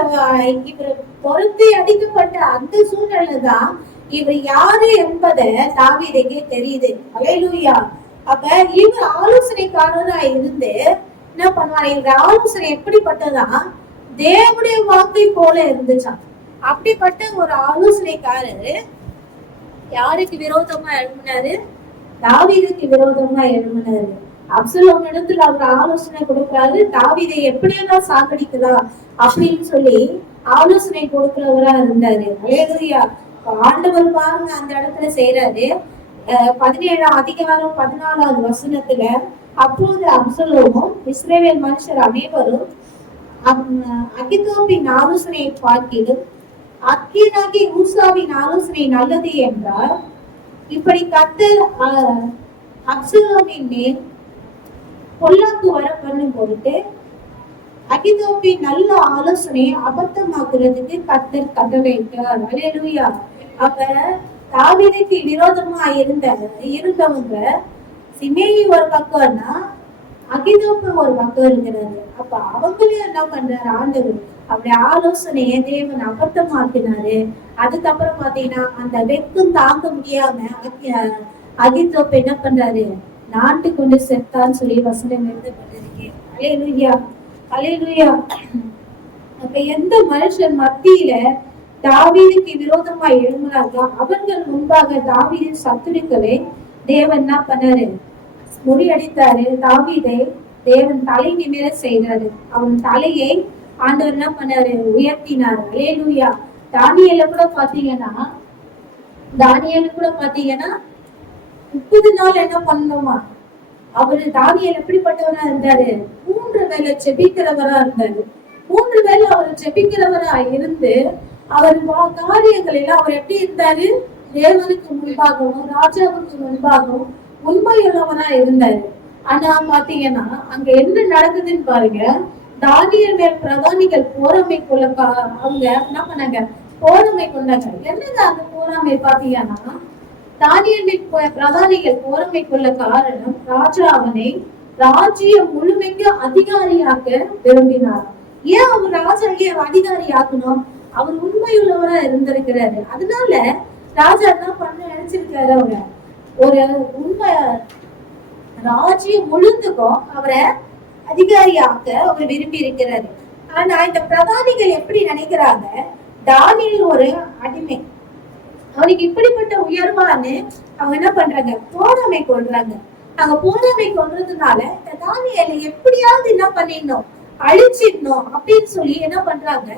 பொருத்தி அடிக்கப்பட்ட அந்த சூழ்நிலை தான் இவர் யாரு என்பதை தாவீதுக்கே தெரியுது. அல்லேலூயா. அப்ப இவர் ஆலோசனைக்காரரா இருந்து என்ன பண்ணுவாரு, இவர் ஆலோசனை எப்படிப்பட்டதா, தேவனுடைய வாக்கை போல இருந்துச்சான். அப்படிப்பட்ட ஒரு ஆலோசனைக்காரரு யாருக்கு விரோதமா எழுப்பினாரு, தாவீதுக்கு விரோதமா எழுப்பினாரு. அப்சலோம் இடத்துல அவர் ஆலோசனை கொடுக்கிறாரு, தாவீதை எப்படியெல்லாம் சாகடிக்கலாம் அப்படின்னு சொல்லி ஆலோசனை கொடுக்கிறவரா இருந்தாரு. அல்லேலூயா. ஆண்டவர் பாருங்க அந்த இடத்துல செய்யறாரு. 17ஆம் அதிகாரம் 14வது வசனத்துல, அப்போது அப்சலோமும் இஸ்ரவேல் மனுஷர் அனைவரும் அகித்தோப்பின் ஆலோசனையை பார்க்கிலும் அக்கீனாகி ஊசாவின் ஆலோசனை நல்லது என்றார். இப்படி கர்த்தர் அப்சலோமின் மேல் பொல்லாப்பு வர பண்ணும் பொருட்டு அகிதோப்பின் நல்ல ஆலோசனையை அபத்தமாக்குறதுக்கு கர்த்தர் கட்டளையிட்டார். அல்லேலூயா. அப்ப தாவீதுக்கு விரோதமா இருந்தவங்க சிமேயி ஒரு பக்கம்னா அகிதோப்பு ஒரு பக்கம் இருக்கிறாரு. அப்ப அவங்களையும் என்ன பண்றாரு ஆண்டவர், அப்படி ஆலோசனையை தேவன் அபத்தமாக்கினாரு. அதுக்கப்புறம் பாத்தீங்கன்னா அந்த வெக்கம் தாங்க முடியாம அகிதோப்பு என்ன பண்றாரு, நாட்டு கொண்டு செத்தான்னு சொல்லி வசனம் எழுதப்பட்டிருக்கேன். அல்லேலூயா. அல்லேலூயா. அப்ப எந்த மனுஷன் மத்தியில தாவீதுக்கு விரோதமா எழும்புறாங்களோ அவர்கள் முன்பாக தாவீதின் சத்துருக்களை தேவன் என்ன பண்ணாரு, முறியடித்தாரு. தாவீதை தேவன் தலை நிமிர செய்தாரு. அவன் தலையை ஆண்டவர் என்ன பண்ணாரு, உயர்த்தினார். அல்லேலூயா. தானியேல கூட பாத்தீங்கன்னா 30 நாள் என்ன பண்ணணுமா, அவரு தானியேல் எப்படிப்பட்டவரா இருந்தாரு, 3 வேளை ஜெபிக்கிறவரா இருந்தாரு. 3 வேளை அவர் ஜெபிக்கிறவரா இருந்து அவர் காரியங்கள் எல்லாம் அவர் எப்படி இருந்தாரு, தேவனுக்கு முன்பாகவும் ராஜாவுக்கு முன்பாகவும் உண்மையுள்ளவனா இருந்தாரு. ஆனா பாத்தீங்கன்னா அங்க என்ன நடக்குதுன்னு பாருங்க, தானியேல் மேல் பிரதானிகள் போராமை கொள்ள அவங்க என்ன பண்ணாங்க, போராமை கொண்டாங்க. என்னங்க அந்த போராமை பாத்தீங்கன்னா, தானியேல் மேல் பிரதானிகள் போராமை கொள்ள காரணம், ராஜா அவனை ராஜ்யம் முழுமைக்கு அதிகாரியாக்க விரும்பினார். ஏன் அவர் ராஜாவே அதிகாரி ஆக்கணும், அவர் உண்மையுள்ளவரா இருந்திருக்கிறாரு. அதனால ராஜா என்ன பண்ண நினைச்சிருக்காரு, அவரை ஒரு உண்மை ராஜ்யம் முழுந்துக்கும் அவரை அதிகாரியாக்க அவர் விரும்பி இருக்கிறாரு. ஆனா இந்த பிரதானிகள் எப்படி நினைக்கிறாங்க, தானியேல் ஒரு அடிமை, அவனுக்கு இப்படிப்பட்ட உயர்வான்னு அவங்க என்ன பண்றாங்க, போராமை கொள்றாங்க. அவங்க போராமை கொள்றதுனால இந்த தானியேலை எப்படியாவது என்ன பண்ணிடணும், அழிச்சிடணும் அப்படின்னு சொல்லி என்ன பண்றாங்க,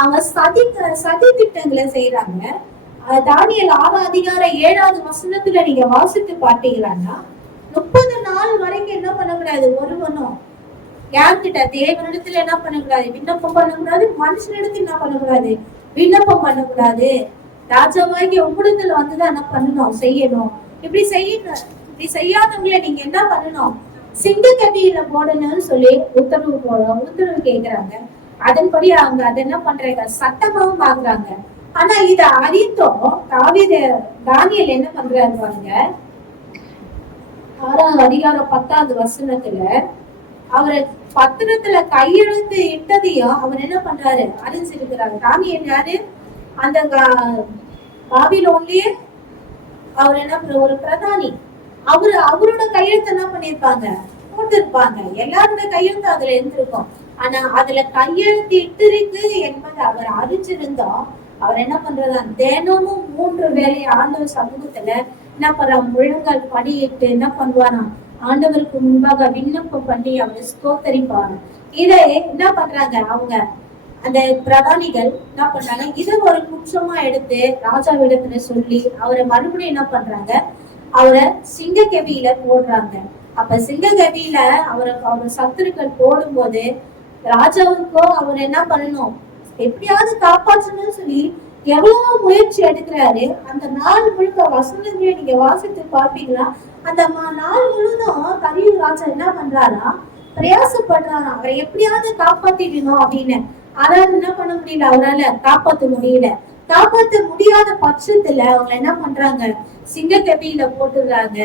அவங்க சதி திட்டங்களை செய்யறாங்க. தானியேல் 6 அதிகாரம் 7வது வசனத்துல நீங்க வாசித்து பார்த்தீங்கன்னா, 30 நாள் வரைக்கும் என்ன பண்ணக்கூடாது, ஒருவனும் யார்கிட்ட தேவனிடத்துல என்ன பண்ணக்கூடாது, விண்ணப்பம் பண்ணக்கூடாது, மனுஷனிடத்துல என்ன பண்ணக்கூடாது, விண்ணப்பம் பண்ணக்கூடாது. ராஜாவாகி உங்களிடத்துல வந்துதான் என்ன பண்ணணும், செய்யணும். இப்படி செய்யணும். இப்படி செய்யாதவங்களை நீங்க என்ன பண்ணணும், சிங்க கட்டியில போடணும்னு சொல்லி உத்தரவு கேட்கிறாங்க. அதன்படி அவங்க அதை என்ன பண்றாங்க, சட்டமாவும் ஆகுறாங்க. ஆனா இத அறிந்தோம் தானியேல் என்ன பண்றாரு பாருங்க, 6வது அதிகாரம் 10வது வசனத்துல அவரை பத்திரத்துல கையெழுத்து இட்டதையும் அவர் என்ன பண்றாரு, அறிஞ்சிருக்கிறாரு. தானியேல் யாரு, அந்த பாபிலோன்லயே அவர் என்ன ஒரு பிரதானி, அவரோட கையெழுத்து என்ன பண்ணிருப்பாங்க, போட்டிருப்பாங்க. எல்லாரோட கையெழுத்து அதுல இருந்திருக்கும். ஆனா அதுல கையெழுத்து இட்டிருக்கு என்பது அவர் அறிஞ்சிருந்தோம். அவர் என்ன பண்றதா, தினமும் 3 வேளை ஆண்டவர் சமூகத்துல என்ன பண்ற, முழங்கால் படியிட்டு என்ன பண்ணுவாராம், ஆண்டவருக்கு முன்பாக விண்ணப்பம் பண்ணி அவர் ஸ்தோத்தரிப்பாரு. இதை என்ன பண்றாங்க, அவங்க அந்த பிரதானிகள் என்ன பண்றாங்க, இதை ஒரு குற்றமா எடுத்து ராஜாவிடத்துல சொல்லி அவரை மறுபடியும் என்ன பண்றாங்க, அவரை சிங்கக்கவியில போடுறாங்க. அப்ப சிங்கக்கவியில அவர் சத்துருக்கள் போடும்போது ராஜாவுக்கோ அவர் என்ன பண்ணணும், எப்படியாவது காப்பாற்றணும்னு சொல்லி எவ்வளவு முயற்சி எடுக்கிறாரு. அந்த நாள் முழுக்க வசனங்களை நீங்க வாசித்து பார்ப்பீங்களா, அந்த நாள் முழுதும் கலியூ ராஜா என்ன பண்றாரா, பிரயாசப்படுறாரா அவரை எப்படியாவது காப்பாத்திடணும் அப்படின்னு. ஆனா என்ன பண்ண முடியல, அவரால காப்பாற்ற முடியல. காப்பாற்ற முடியாத பட்சத்துல அவங்க என்ன பண்றாங்க, சிங்கக்கபியில போட்டுடுறாங்க.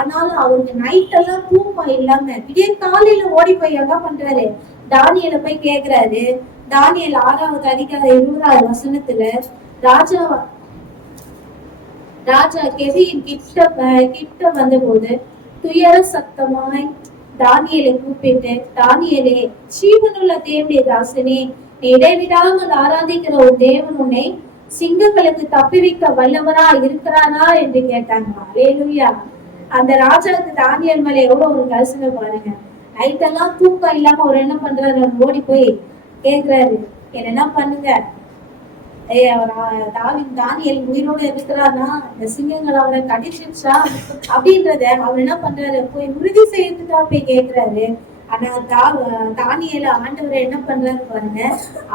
ஆனாலும் அவருக்கு நைட் எல்லாம் தூக்கம் இல்லாம விடிய காலையில ஓடி போய் என்ன பண்றாரு, தானியேல போய் கேக்குறாரு. தானியேல் 6வது அதிகாரம் 20வது வசனத்துல ராஜா கெபியின் கிட்ட வந்தபோது துயர சத்தமாய் தானியேலை கூப்பிட்டு, தானியேலே, ஜீவனுள்ள தேவனுடைய தாசனே, நீ இடைவிடாமல் ஆராதிக்கிற ஒரு தேவன் உன்னை சிங்கங்களுக்கு தப்பிவிக்க வல்லவரா இருக்கிறானா என்று கேட்டாங்க. அல்லேலூயா. அந்த ராஜாவுக்கு தானியேல் மேல எவ்வளவு ஒரு கரிசனை பாருங்க. நைட்டெல்லாம் தூக்கம் இல்லாம அவர் என்ன பண்றாரு, ஓடி போய் கேக்குறாரு, என்ன பண்ணுங்க, தானியேல் உயிரோட இருக்கிறானா, இந்த சிங்கங்கள் அவரை கடிச்சிருச்சா அப்படின்றத அவர் என்ன பண்றாரு, போய் உறுதி செய்யறதுக்காக போய் கேக்குறாரு. ஆனா தானியேல ஆண்டவர் என்ன பண்றாரு பாருங்க,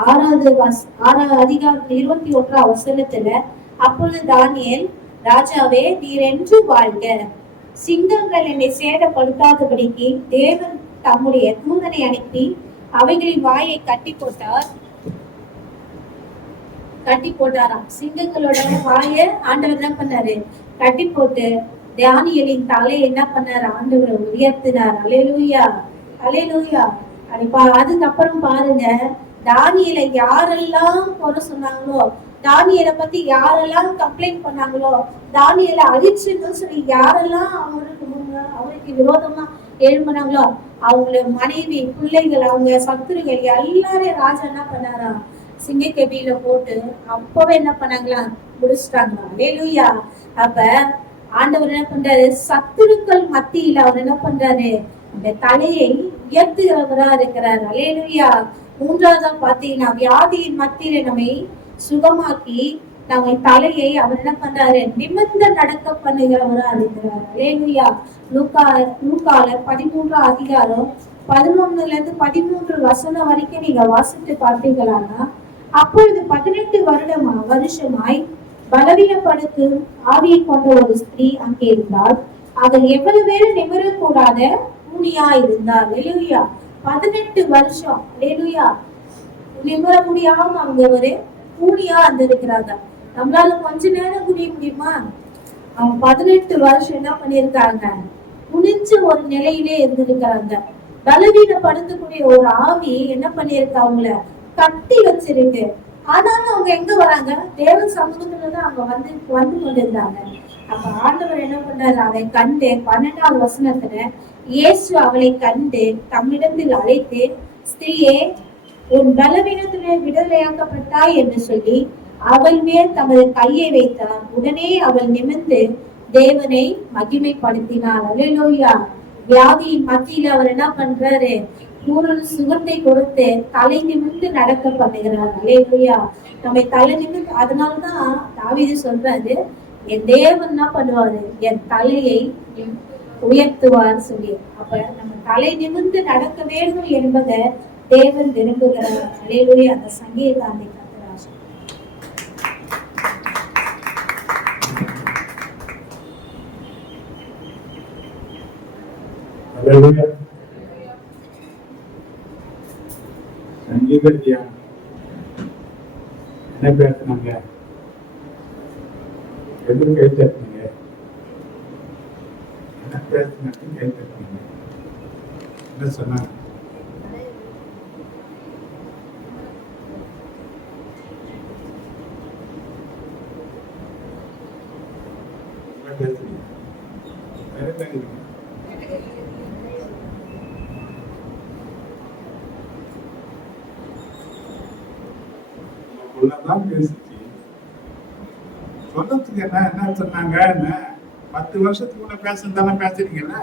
6வது அதிகாரம் 21வது வசனத்துல, அப்பொழுது தானியேல், ராஜாவே, நீர் என்று வாழ்க, சிங்கங்கள் என்னை சேதப்படுத்தாதபடிக்கு தேவன் தம்முடைய தூதனை அனுப்பி அவைகளின் வாயை கட்டி போட்டாராம். சிங்கங்களோட வாய ஆண்டவர் என்ன பண்ணாரு, கட்டி போட்டு தானியேலின் தலை என்ன பண்ணாரு, ஆண்டவர் உயர்த்தினார். அல்லேலூயா, அல்லேலூயா. அதுக்கப்புறம் பாருங்க, தானியேலை யாரெல்லாம் குறை சொன்னாங்களோ, தானியேலை பத்தி யாரெல்லாம் கம்ப்ளைண்ட் பண்ணாங்களோ, தானியேலை அழிச்சுன்னு சொல்லி யாரெல்லாம் அவருக்கு விரோதமா எழும்பினாங்களோ, அவங்கள மனைவி, பிள்ளைகள், அவங்க சத்துருகள் எல்லாரையும் ராஜா என்ன பண்ணாரா, சிங்கக்கபியில போட்டு அப்பவே என்ன பண்ணாங்களா, முடிச்சுட்டாங்க. அல்லேலூயா. அப்ப ஆண்டவர் என்ன பண்றாரு, சத்துருக்கள் மத்தியில அவர் என்ன பண்றாரு, அந்த தலையை உயர்த்துகிறவரா இருக்கிறார். அல்லேலூயா. 3வதா பாத்தீங்கன்னா, வியாதியின் மத்தியில நம்மை சுகமாக்கி நம்ம தலையை அவர் என்ன பண்றாரு, நிமிர்ந்து நடக்க பண்ணுகிறவரா இருக்கிறார். அல்லேலூயா. லூக்கால 13வது அதிகாரம் 11ல இருந்து 13 வசனம் வரைக்கும் நீங்க வாசித்து பார்த்தீங்களான்னா, அப்பொழுது 18 வருஷமாய் பலவீனப்படுத்தும் ஆவியை கொண்ட ஒரு ஸ்திரீ அங்கே இருந்தால், அவள் எவ்வளவு பேரு நிமிரக்கூடாத கூலியா இருந்தார். அல்லேலூயா. 18 வருஷம் அல்லேலூயா நிமிர முடியாம அவங்க ஒரு கூலியா இருந்திருக்கிறாங்க. நம்மளால கொஞ்ச நேரம் குடிய முடியுமா? அவங்க 18 வருஷம் என்ன பண்ணிருக்காங்க, குனிஞ்ச ஒரு நிலையிலே இருந்திருக்கிறாங்க. பலவீனப்படுத்தக்கூடிய ஒரு ஆவி என்ன பண்ணிருக்கு, அவங்கள கட்டி வச்சிருக்கு. ஆனாலும் அவங்க எங்க வராங்க, தேவன் சமூகத்துலதான் அவங்க வந்து கொண்டிருந்தாங்க. அப்ப ஆண்டவர் என்ன பண்றாரு, அதை கண்டு 12வது வசனத்துல, இயேசு அவளை கண்டு தம்மிடத்தில் அழைத்து, ஸ்திரீயே, உன் பலவீனத்திலே விடுதலையாக்கப்பட்டாய் என்று சொல்லி அவள் மேல் தமது கையை வைத்தார். உடனே அவள் நிமிர்ந்து தேவனை மகிமைப்படுத்தினார். அல்லேலூயா. வியாதியின் மத்தியில அவர் என்ன பண்றாரு, பூரண சுகத்தை கொடுத்து தலை நிமிர்ந்து நடக்க பண்ணுகிறார். அல்லேலூயா. நம்ம தலை நிமிர்ந்து, அதனாலதான் தாவீது சொல்றாரு, என் தேவன் என்ன பண்ணுவாரு, என் தலையை உயர்த்துவார் சொல்லி. அப்ப நம்ம தலை நிமிர்ந்து நடக்க வேண்டும் என்பதை தேவன் விரும்புகிறார். அல்லேலூயா. அந்த சங்கீதத்தை கர்த்தராஜ். அல்லேலூயா. சங்கீத தியானம் என்ன பேசுனாங்க, எதுவும் கை தட்டினீங்க, என்ன பேசுனாங்க, கை தட்டினீங்க, என்ன சொன்னாங்க, பேசுறீங்க, வேற பேசுறீங்க. உள்ளதான் பேசிச்சு. சொல்றதுக்கு என்ன சொன்னாங்க, 10 வருஷத்துக்கு முன்ன பேசுறதானே பேசுறீங்கல்ல,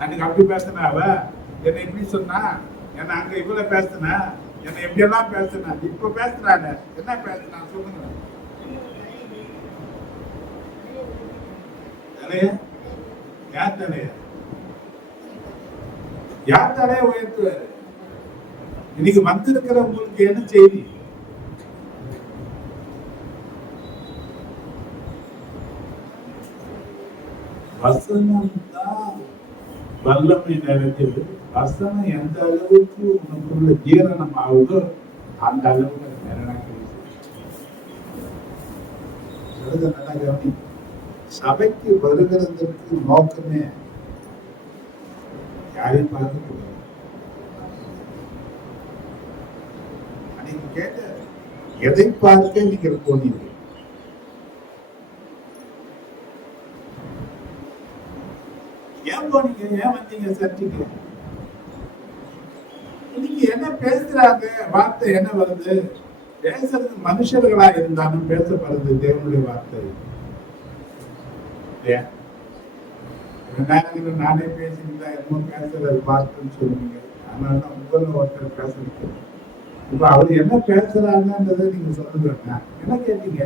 அன்னைக்கு அப்படி பேசினாவ, என்னை இப்படி சொன்னா, என்ன அங்க இவ்வளவு பேசினா, என்ன எப்படி எல்லாம் பேசினா, இப்ப பேசுறாங்க, என்ன பேசுனா சொல்லுங்க. தலைய யார் தலைய, யார் தலைய உயர்த்துவாரு? இன்னைக்கு வந்திருக்கிற உங்களுக்கு என்ன செய்தி? வசனம் தான் வல்லமை நிறைஞ்சது. வசனம் எந்த அளவுக்கு உனக்குள்ள ஜீரணம் ஆகுதோ அந்த அளவுக்கு சொல்றத நல்லா கவனி. சபைக்கு வருகிறதற்கு நோக்கமே யாரையும் பார்க்க கூடாது. நீங்க கேட்ட எதை பார்க்க நீங்கள் போனீங்க? ஏன் போனீங்க? ஏன் வந்தீங்க சர்ச்சுக்கு? இன்னைக்கு என்ன பேசுறாங்க? வார்த்தை என்ன வருது? பேசுறது மனுஷர்களா இருந்தாலும் பேசப்படுறது தேவனுடைய வார்த்தை. நானே பேசிக்கிட்டா என்னமோ பேசுறது பார்த்துன்னு சொல்லுவீங்க. அதனால தான் உங்கள ஒருத்தர் பேசுறீங்க. இப்ப அவர் என்ன பேசுறாங்கன்றதை நீங்க சொல்லுங்க. என்ன கேட்டீங்க?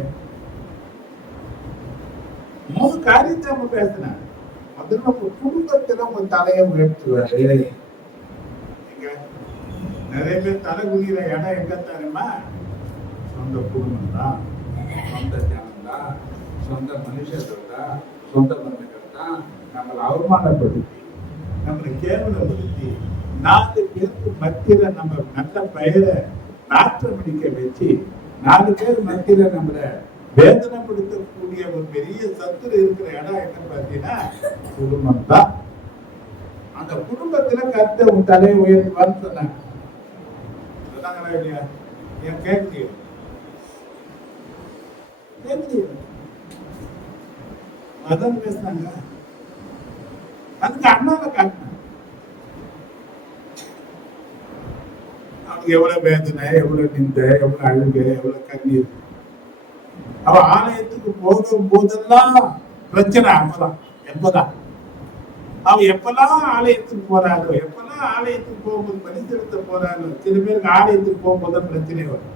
3 காரியத்தை அவங்க பேசினாங்க. முதல்ல உங்க குடும்பத்துல உங்க தலையை உயர்த்துவாரு. நிறைய பேர் தலை குனிகிற இடம் எங்க தெரியுமா? சொந்த குடும்பம் தான், சொந்த ஜனம் தான், சொந்த மனுஷர்கள் தான், சொந்த பந்தங்கள் தான் நம்மளை அவமானப்படுத்தி, நம்மளை கேவலப்படுத்தி, 4 பேருக்கு மத்தியில நம்ம நல்ல பெயரை நாற்றமடிக்க வச்சு, 4 பேர் மத்தியில நம்மளை வேதனைப்படுத்தக்கூடிய ஒரு பெரிய சத்துரு இருக்கிற இடம் என்ன பார்த்தீங்கன்னா குடும்பம் தான். அந்த குடும்பத்துல கர்த்தர் உன் தலையை உயர்த்துவான்னு சொன்னாங்க. சொன்னாங்களா இல்லையா? ஏன் கேட்கலையோ? அதான் பேசினாங்க. அதுக்கு அண்ணால காட்டினாங்க. அவனுக்கு எவ்வளவு வேதனை, எவ்வளவு நிந்த, எவ்வளவு அழுகு, எவ்வளவு கண்ணீர். அவ ஆலயத்துக்கு போகும் போதெல்லாம் பிரச்சனை. அப்பதான் எப்பதான் அவ எப்பெல்லாம் ஆலயத்துக்கு போறாளோ, எப்பெல்லாம் ஆலயத்துக்கு போகும்போது பலி செலுத்த போறாளோ, சில பேருக்கு ஆலயத்துக்கு போகும்போது பிரச்சனை வரும்.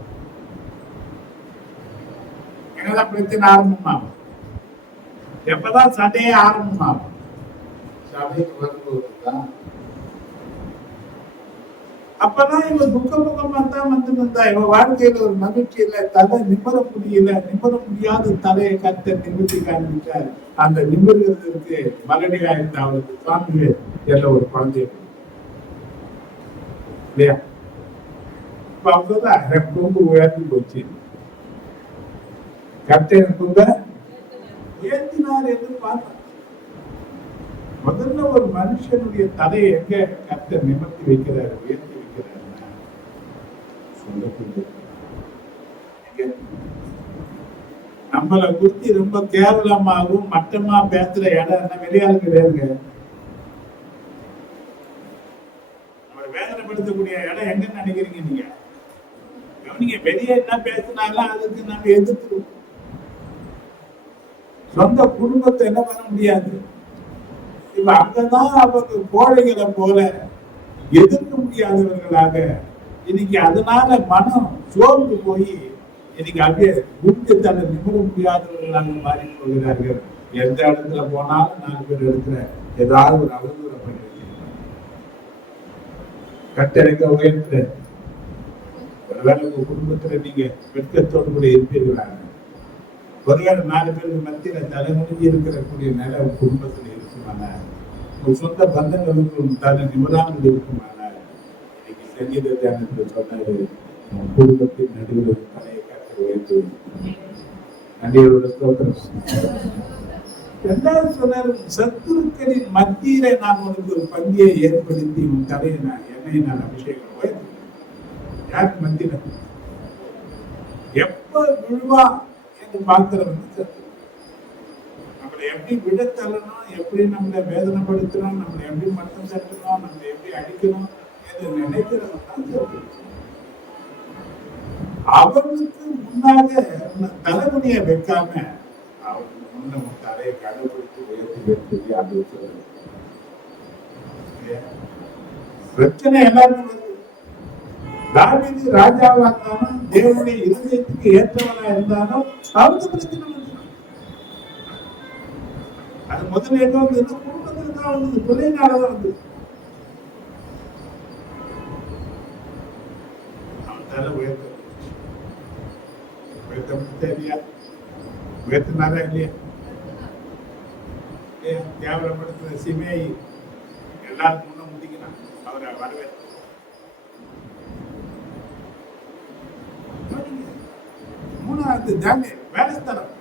என்னதான் பிரச்சனை ஆரம்பமாகும்? எப்பதான் சண்டையே ஆரம்பமாகும்? சபைக்கு வரும்போதுதான். அப்பதான் இவ துக்கமுகமா தான் வந்து இருந்தா. இவ வாழ்க்கையில ஒரு மகிழ்ச்சியில தலை நிமிர முடியாத தலையை கத்த நிமிர்த்தி காண்பிச்சார். அந்த நிமிர்கிறதுக்கு மகனியா இருந்த அவருக்கு சுவாமி என்ற ஒரு குழந்தை இல்லையா? இப்ப அவங்கதான் எனக்கு கொண்டு உயர்த்தி போச்சு. கத்த கொண்டு உயர்த்தினார் என்று பார்த்தா முதல்ல ஒரு மனுஷனுடைய தலையை எங்க கத்த நிமிர்த்தி வைக்கிறாரு, உயர்த்தி நம்மளை குறித்து ரொம்ப கேவலமாகவும் மட்டமா பேசுற இடம் என்ன வெளியாளு கிடையாதுங்க. நம்மளை வேதனைப்படுத்தக்கூடிய இடம் எங்கன்னு நினைக்கிறீங்க நீங்க? நீங்க வெளியே என்ன பேசினாலும் அதுக்கு நம்ம எதிர்த்துருவோம். சொந்த குடும்பத்தை என்ன பண்ண முடியாது. இப்ப அங்கதான் அவங்க கோழைகளை போல எதிர்க்க முடியாதவர்களாக இன்னைக்கு அதனால மனம் சோர்ந்து போய் இன்னைக்கு அப்படியே குடித்து தன்னை நிமிர முடியாதவர்களாக மாறி போகிறார்கள். எந்த இடத்துல போனாலும் 4 பேர் இடத்துல ஏதாவது ஒரு அவதூற பண்ணி கட்டளைக்க உயர்த்த. ஒருவேளை உங்க குடும்பத்துல நீங்க வெட்கத்தோடு கூட இருப்பீர்களா? ஒருவேளை 4 பேருக்கு மத்தியில தலைமுடிஞ்சு இருக்கிறக்கூடிய நிலை உங்க குடும்பத்துல இருக்குமானா? உங்க சொந்த பந்தங்களுக்கும் தலை நிமிராமல் இருக்குமானா? சங்கீத தியானத்தில் சொன்னாரு, குடும்பத்தின் நடுவில் தலையை காக்க உயர்த்து. நன்றியோட ஸ்தோத்திரம். 2வது சொன்னாரு, சத்துருக்களின் மத்தியில நான் உனக்கு ஒரு பந்தியை ஏற்படுத்தி உன் தலையை என்னை நான் அபிஷேகம் உயர்த்து. யாருக்கு மத்தியில? எப்ப விழுவா என்று பார்க்கிறவங்க சத்துரு. நம்மளை எப்படி விடத்தள்ளணும், எப்படி நம்மளை வேதனைப்படுத்தணும், நம்மளை எப்படி மட்டம் தட்டணும், நம்மளை எப்படி அடிக்கணும் அவர்களுக்கு முன்னாக தலைமுடியை வைக்காம அவருக்கு முன்ன தலையை கடைபிடித்து உயர்த்தி அது பிரச்சனை எல்லாருமே வருது. தாவீது ராஜாவா இருந்தாலும் தேவனுடைய இருதயத்துக்கு ஏற்றவனா இருந்தாலும் அவருக்கு பிரச்சனை வந்து அது முதல்ல எங்க வந்து குடும்பத்துல தான் வந்து தொழில்நாளதான் வந்து உயர்த்தினாரா இல்லையா? கேவலப்படுத்துற சிமை எல்லாருக்கும் முன்ன முடிக்கிறான். அவரை வரவேற்று 3வது தானியேல் வேலைஸ்தலம்.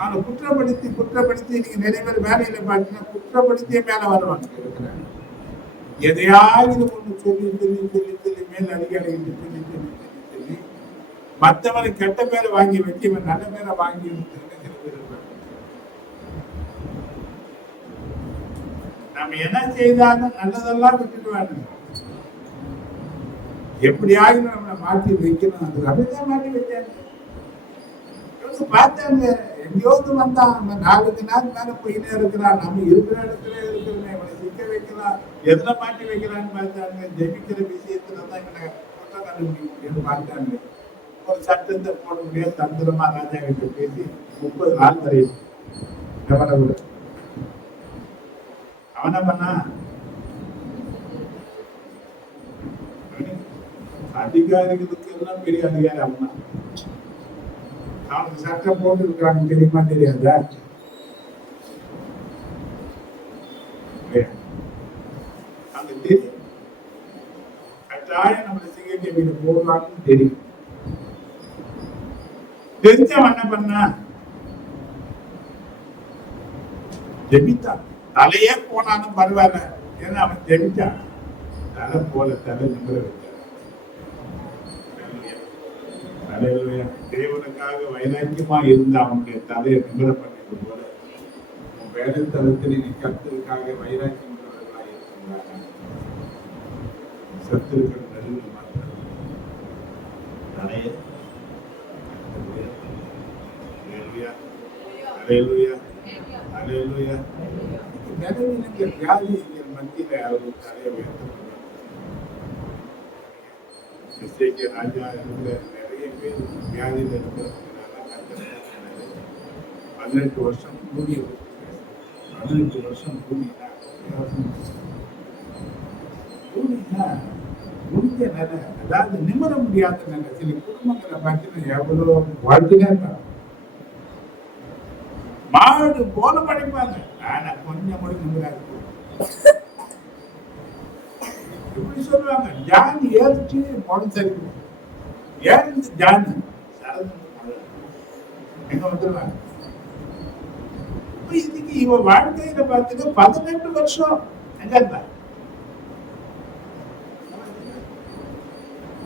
அவனை குற்றப்படுத்தி நீங்க நிறைய பேர் வேலையில பார்த்தீங்கன்னா குற்றப்படுத்தியே மேல வருவாங்க இருக்கிறாங்க. எதையாவது ஒண்ணு சொல்லி மேல் அதிகாரிகிட்ட சொல்லி மற்றவனை கெட்ட பேரை வாங்கி வச்சு இவன் நல்ல பேரை வாங்கி நம்ம என்ன செய்தாலும் நல்லதெல்லாம் விட்டுடுவாங்க. எப்படியாவது நம்மளை மாற்றி வைக்கணும். அது அப்படிதான் மாற்றி வச்சாங்க. பார்த்தாங்க எங்கேயோது வந்தான் அவன் 4 நாள் மேல போயிட்டே இருக்கிறான். நம்ம இருக்கிற இடத்துல இருக்கிறோமே இவனை சிக்க வைக்கலாம், எதுல மாட்டி வைக்கலான்னு பார்த்தாங்க. ஜெபிக்கிற விஷயத்துலதான் இவனை குற்றம் கண்டுபிடிக்க பார்த்தாங்க. ஒரு சட்டத்தை போட முடியாது, தந்திரமா ராஜா கிட்ட பேசி 30 நாள் வரையும் அவனை பண்ணா அதிகாரிகளுக்கு எல்லாம் பெரிய அதிகாரி அவனா. அவனுக்கு சட்டம் போட்டு இருக்கிறாங்க தெரியுமா தெரியாதா? அங்க தெரியும் கட்டாயம் நம்மளை சிகிச்சை வீடு போடுவாங்கன்னு தெரியும். தெரிஞ்சவன் என்ன பண்ணா ஜெபித்தான். தலையே போனாலும் பரவாயில்ல, ஏன்னா அவன் ஜெபிச்சான். தலை போல தலை நிமிர வச்சான். தேவனுக்காக வைராக்கியமா இருந்த அவனுடைய தலையை நிமிர பண்ணது போல உன் வேலை தளத்தில் நீ கர்த்தருக்காக வைராக்கியம் உள்ளவர்களாக இருக்கிறாங்க. சத்துருக்கள் நடுவில் மாத்திரம் தலையை வியாதிகள் மத்தியில அவர் தலையை உயர்த்த ராஜா இருக்கிற நிறைய பேர் வியாதியில் இருக்கிறதுனால 18 வருஷம் கூலி 18 வருஷம் கூலினா முடிஞ்ச நிலை, அதாவது நிமிர முடியாத நிலை. சில குடும்பங்களை பார்த்தீங்கன்னா எவ்வளவு வாழ்க்கையா இருப்பாங்க, மாடு போல படிப்பாங்க, ஆனா கொஞ்சம் கூட நிமிராது. எப்படி சொல்லுவாங்க, ஜான் ஏறிச்சு போன சரி ஏறிச்சு ஜான் எங்க வந்துருவாங்க. இதுக்கு இவன் வாழ்க்கையில பார்த்துக்க 18 வருஷம் எங்க இருந்தா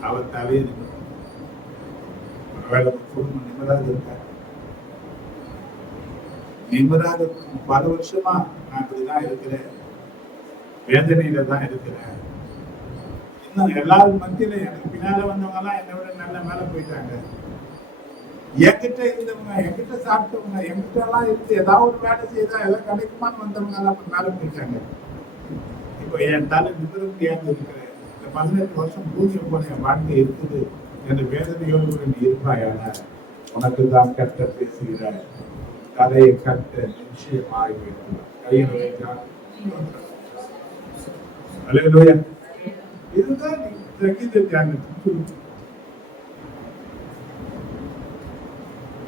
அவன் தலையே குடும்பம் நிம்மராது இருக்க நிம்மராது பல வருஷமா நான் இப்படிதான் இருக்கிறேன், வேதனையில தான் இருக்கிறேன். இன்னும் எல்லாரும் மத்தியில எனக்கு பின்னால வந்தவங்க எல்லாம் என்னை விட நல்ல மேல போயிட்டாங்க. என்கிட்ட இருந்தவங்க, என்கிட்ட சாப்பிட்டவங்க, என்கிட்ட எல்லாம் இருந்து ஏதாவது ஒரு வேலை செய்தா ஏதாவது கிடைக்குமான்னு வந்தவங்க எல்லாம் மேல போயிட்டாங்க. இப்போ என் தலை நிமிர முடியாது இருக்கிறேன். இந்த 18 வருஷம் பூஜ்யம் போன என் வாழ்க்கை இருக்குது என்ற வேதனையோடு கூட நீ இருப்பாயான உனக்கு தான் கட்ட பேசுகிறார். கதையை கட்ட நிச்சயமாகி வைக்கிறார். கையில் வைக்கிறார். அல்லேலூயா. இதுதான் சங்கீத தியானத்துக்கு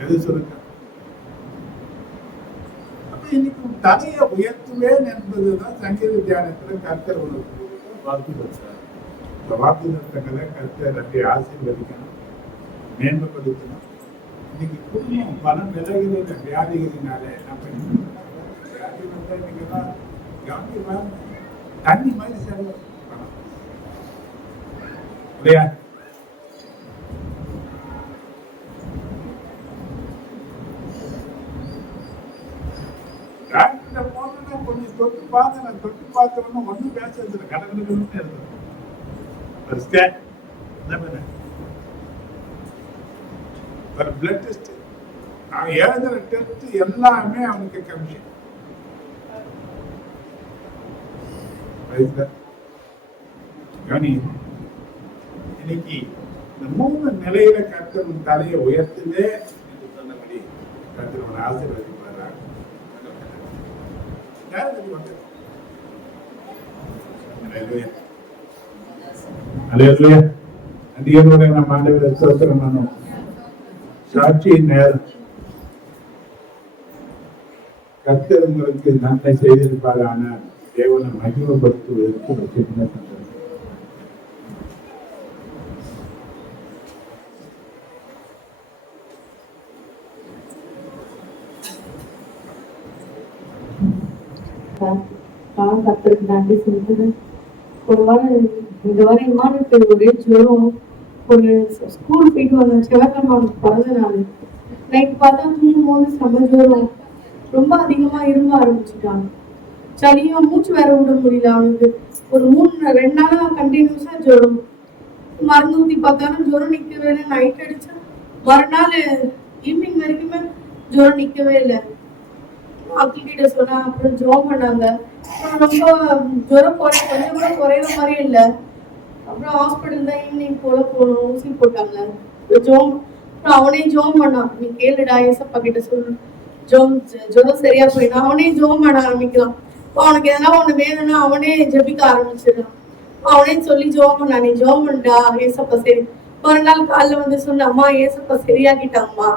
எது சொல்லுங்க. அப்ப இன்னைக்கு தலையை உயர்த்துவேன் என்பதுதான் சங்கீத தியானத்துல கர்த்தர் உனக்கு வாக்கு கொடுத்தார். இந்த வாக்கு தத்தங்களை கர்த்தர் அப்படி ஆசீர்வதிக்கணும், மேன்மைப்படுத்தணும். இன்னைக்கு குடும்பம் பல நிலைகளில் வியாதிகளினாலே நம்ம வியாதி வந்தா இன்னைக்குதான் கவனிக்க தண்ணி மாதிரி செலவு இல்லையா? டாக்டர் போனா கொஞ்சம் தொட்டு பார்த்தவொன்னு ஒன்றும் பேசுறது கடற்கரை ஒரு பிளட் டெஸ்ட் அவன் எழுதுற டெஸ்ட் எல்லாமே அவனுக்கு கமிஷன். இன்னைக்கு இந்த 3 நிலையில கர்த்தர் தலையை உயர்த்துவே என்று சொன்னபடி கர்த்தர் அவனை ஆசீர்வதிப்பாரா. நன்றியோட நம்ம ஆண்டவரை ஸ்தோத்திரம் பண்ணோம். சாட்சியின் நேரம் கர்த்தர் உங்களுக்கு நன்மை செய்திருப்பாரான தேவனை மகிமைப்படுத்துவதற்கு ஒரு சின்ன சந்தர்ப்பம். கத்தருக்கு நன்றி சொல்லுது. ஒரு வாரம் இந்த வாரம் இம்மானுக்கு ஒரே ஜுரம். ஒரு ஸ்கூல் போயிட்டு வந்த செவ்வாய்க்கிழமை அவனுக்கு பிறந்த நாள். நைட் பார்த்தா தூங்கும் போது செம்ம ஜுரம். ரொம்ப அதிகமா இரும்ப ஆரம்பிச்சுட்டாங்க. சளியா மூச்சு வேற விட முடியல அவனுக்கு. ஒரு 2 நாளா கண்டினியூஸா ஜுரம். மருந்து ஊத்தி பார்த்தாலும் ஜுரம் நிக்கவே இல்லை. நைட் அடிச்சா மறுநாள் ஈவினிங் வரைக்குமே ஜுரம் நிக்கவே இல்லை. டாக்டர் கிட்ட சொன்னா அப்புறம் ஜோம் பண்ணாங்க. ரொம்ப ஜுரம் கொஞ்சம் கூட குறையிற மாதிரி இல்லை. அப்புறம் ஹாஸ்பிட்டல் தான் ஈவினிங் போல போகணும். ஊசி போட்டாங்க. ஜோம் அவனே ஜோம் பண்ணான். நீ கேளுடா ஏசப்பா கிட்ட சொல்லு, ஜுரம் சரியா போயிடும். அவனே ஜோம் பண்ண ஆரம்பிக்கலாம். அவனுக்கு எதனா ஒண்ணு வேணும்னா அவனே ஜெபிக்க ஆரம்பிச்சிடறான். அவனே சொல்லி ஜோம் பண்ணா, நீ ஜோம் பண்ணா ஏசப்பா சரி. ஒரு நாள் காலைல வந்து சொன்ன, அம்மா ஏசப்பா சரியாக்கிட்டாம்மா,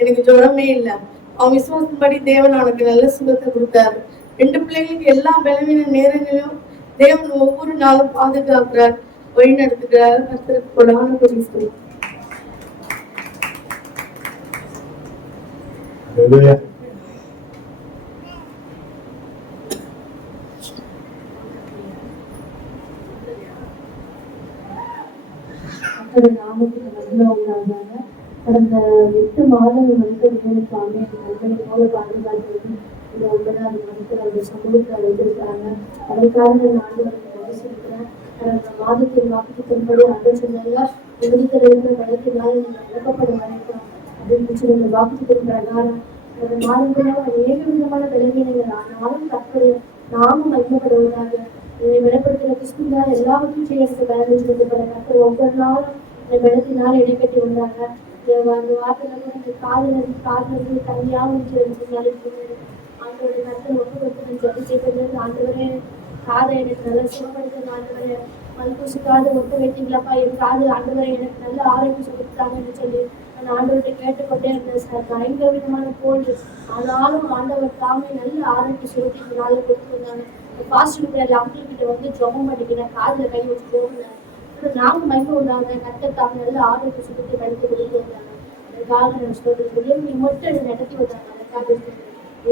எனக்கு ஜுரமே இல்லை. அவன் விசுவாசப்படி தேவன் அவனுக்கு நல்ல சுகத்தை கொடுத்தாரு. 2 பிள்ளைங்களுக்கு எல்லா பலவீன நேரங்களிலும் தேவன் ஒவ்வொரு நாளும் பாதுகாக்கிறார், வழி நடத்துகிறார். கர்த்தருக்கு கொடான குறி சொல்லி நாமத்துக்கு நல்ல உண்டாக கடந்த 8 மாதங்கள் வந்து சுவாமி நண்பனை போல பாதுகாத்து இந்த 9வது மாதத்தில் அவருடைய சமூகத்தை வைத்திருக்கிறாங்க. அதற்காக நான் நன்றி சொல்லிக்கிறேன். கடந்த மாதத்தின் வாக்குத்தின்படி அன்று சொன்னாங்க, உலகத்தில் இருக்கிற வழக்கினால் இழக்கப்பட வரைக்கும் அப்படின்னு சொல்லி இந்த வாக்குத்தின் பிரகாரம் கடந்த மாதங்களாக அநேக விதமான விளைவினங்கள் ஆனாலும் தற்போது நாமும் மகிமைப்படுவதாக என்னை வெளிப்படுத்துகிற கிறிஸ்துவ எல்லாவற்றையும் செய்யறதுக்கு பயன்படுத்தி கற்று ஒவ்வொரு நாளும் இந்த வெள்ளத்தினால் இடைக்கட்டி வந்தாங்க. அந்த வார்த்தையில கூட இந்த காதலர்கள் தனியாக ஆண்டோட கருத்தை ஒப்பு கொடுத்து ஜெபி செய்வது. ஆண்டவரே காதை எனக்கு நல்லா சுகப்படுத்துங்க. ஆண்டவரே மல்கூசு காது ஒட்டு வைத்தீங்களாப்பா, என் காது ஆண்டவரை எனக்கு நல்ல ஆரோக்கியம் சொல்லித்தாங்கன்னு சொல்லி அந்த ஆண்டவர்கிட்ட கேட்டுக்கொண்டே இருந்தேன் சார். பயங்கர விதமான கோல்டு, ஆனாலும் ஆண்டவர் தாமே நல்ல ஆரோக்கியம் சொல்லி இந்த நாளை கொடுத்துருந்தாங்க. பாஸ்டர் அங்கிள் கிட்ட வந்து ஜெபம் பண்ணிக்கிறேன், காதுல கை வச்சு போடுறேன். நாங்கள் மயக்கம் உள்ளாங்க கட்டத்தாங்க நல்ல ஆரோக்கிய சுகத்தை கழித்து கொடுத்து வந்தாங்க. அதுக்காக சொல்றது நீ மட்டும் என்னை நடத்தி வந்தாங்க. அதுக்காக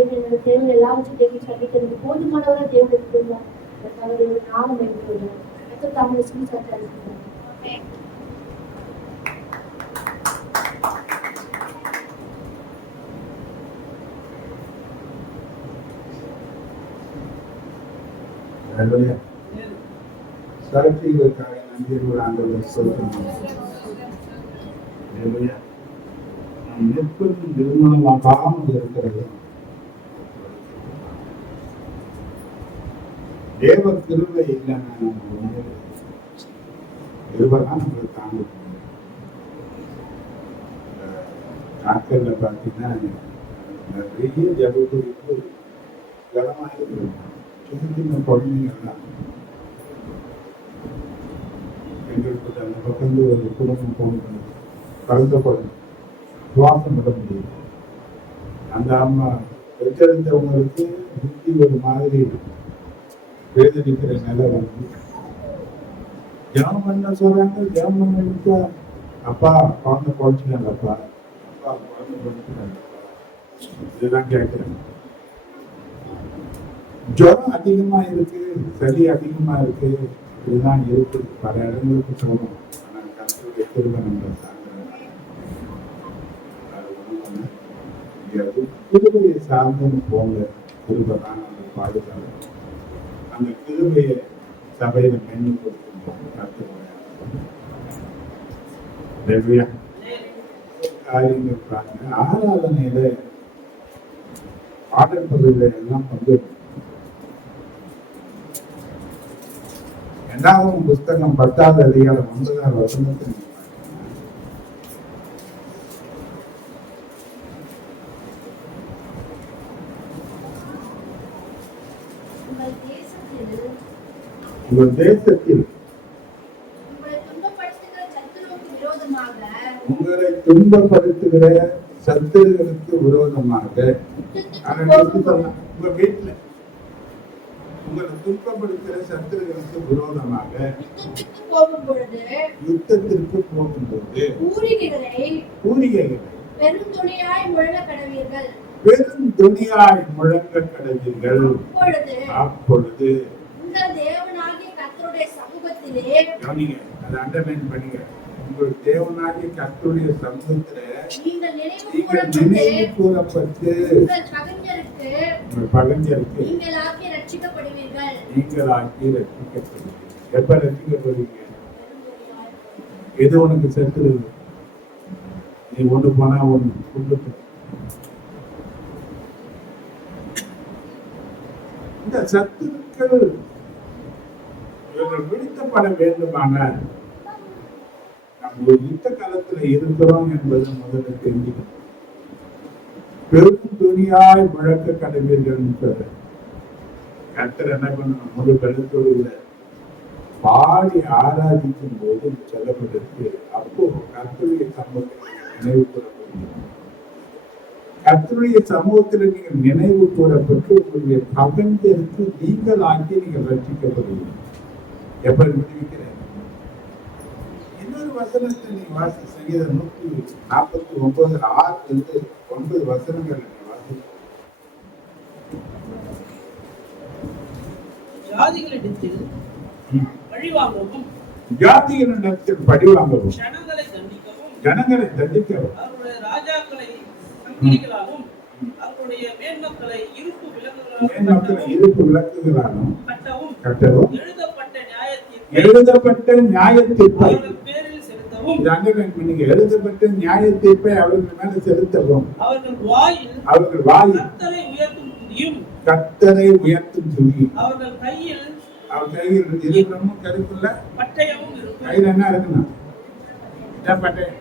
என்னோட தேவை எல்லாவற்றும் தேவை சொல்லிட்டு எனக்கு போதுமானவரை தேவை கொடுத்துருந்தாங்க. அதுக்காக நானும் மயக்கம் உள்ளாங்க கட்டத்தாங்க சொல்லி சட்டாங்க. சரத்திகளுக்காக நன்றி ஆண்டவரை சொல்கிறோம். நம் எப்போதும் திருமணமாகாமல் இருக்கிறது தேவ கிருபை இல்லைன்னா கிருபைதான் நம்மளை தாங்க. நாட்கள்ல பார்த்தீங்கன்னா நிறைய ஜபத்துக்கு கனமாக இருக்கிறோம். சின்ன குழந்தைங்கள்லாம் எங்களுக்கு அந்த பக்கம் ஒரு குடும்பம் போகணும், கலந்த குழந்தை சுவாசம் விட முடியும். அந்த அம்மா பெற்றெடுத்தவங்களுக்கு புத்தி ஒரு மாதிரி வேதனைக்கிற நிலை வந்து ஜெபம் பண்ண சொல்றாங்க. ஜெபம் பண்ண அப்பா குழந்தை குழச்சிட்டாங்கப்பா, அப்பா குழந்தை குழச்சிட்டாங்கப்பா, இதெல்லாம் கேட்கிறேன். ஜுரம் அதிகமா இருக்கு, சளி அதிகமா இருக்கு, இதுதான் இருக்கு. பல இடங்களுக்கு போகணும். ஆனால் கருத்துடைய திரும்ப நம்மளை சார்ந்து கிருபையை சார்ந்துன்னு போங்க. கிருபை தான் நம்ம பாதுகாப்பு. அந்த கிருபையை சபையில மேம்படுத்தணும். காரியங்கள் பாருங்க. ஆராதனையில பாடல் பகுதியில எல்லாம் பங்கு. 2வது புஸ்தகம் 10வது அதிகாரம் 9வது வசனத்தில் உங்கள் தேசத்தில் உங்களை துன்பப்படுத்துகிற சத்துருகளுக்கு விரோதமாக உங்க வீட்டுல உங்களை துன்பப்படுத்துகிற சத்துருகளுக்கு விரோதமாக யுத்தத்திற்கு போகும்போது பூரிகைகளை பெருந்துணையாய் முழங்க கடவீர்கள். பெருந்துணியாய் முழங்க கடவீர்கள். அப்பொழுது அப்பொழுது உங்கள் தேவனாகிய கர்த்தருடைய சமூகத்திலே கவனிங்க, அதை அண்டர்லைன் பண்ணுங்க. உங்கள் தேவனாகிய கர்த்தருடைய சமூகத்திலே நீங்கள் நினைவு கூறப்பட்டு உங்கள் பகைஞருக்கு உங்கள் பகைஞருக்கு நீங்களாக்கி ரட்சிக்கப்படுவீர்கள். நீங்களாக்கி ரட்சிக்கப்படுவீர்கள். எப்ப ரட்சிக்கப்படுவீங்க? எது உனக்கு செத்துருது? நீ ஒண்ணு போனா ஒண்ணு குடுத்து. இந்த சத்துருக்கள் இவர்கள் விடுத்தப்பட வேண்டுமானால் நம்ம ஒரு யுத்த காலத்துல இருக்கிறோம் என்பதை முதல்ல தெரிஞ்சுக்கணும். பெரும் துணியாய் முழக்க கடவீர்கள் சொல்ற கர்த்தர் என்ன பண்ணணும்? முழு கருத்தோடு இல்லை, பாடி ஆராதிக்கும் போது சொல்லப்பட்டிருக்கு. அப்போ கர்த்தருடைய சமூகத்தில் நினைவு கூறப்படுகிறது. கர்த்தருடைய சமூகத்தில் நீங்கள் நினைவு கூறப்பட்டு உங்களுடைய பகைஞருக்கு நீங்கள் ஆக்கி நீங்கள் ரட்சிக்கப்படுவீர்கள். எப்படி விடுவிக்கிறேன்? இன்னொரு வசனத்தை நீ வாசி செய்கிற 149 6 9 வசனங்கள் நீ வாசி. ஜாதிகளிடத்தில் பழிவாங்கவும் ஜாதிகளிடத்தில் பழி வாங்கவும் ஜனங்களை தண்டிக்கவும் அவருடைய ராஜாக்களை சங்கிலிகளாலும் அவருடைய மேன்மக்களை இருப்பு இருப்பு விளக்குகளாலும் கட்டவும் எழுதப்பட்ட நியாயத்தீர்ப்பை எழுதப்பட்ட நியாய தீர்ப்பை அவர்கள் பேரில் செலுத்தவும் எழுதப்பட்ட நியாய தீர்ப்பை அவர்கள் மேல செலுத்தவும் அவர்கள் வாயில் கர்த்தரை உயர்த்தும் துதியும் அவர்கள் கையில் அவர் கையில் இருக்கிறமும் கருப்புல பட்டயமும் இருக்கும். கையில் என்ன இருக்கணும்? பட்டயம்.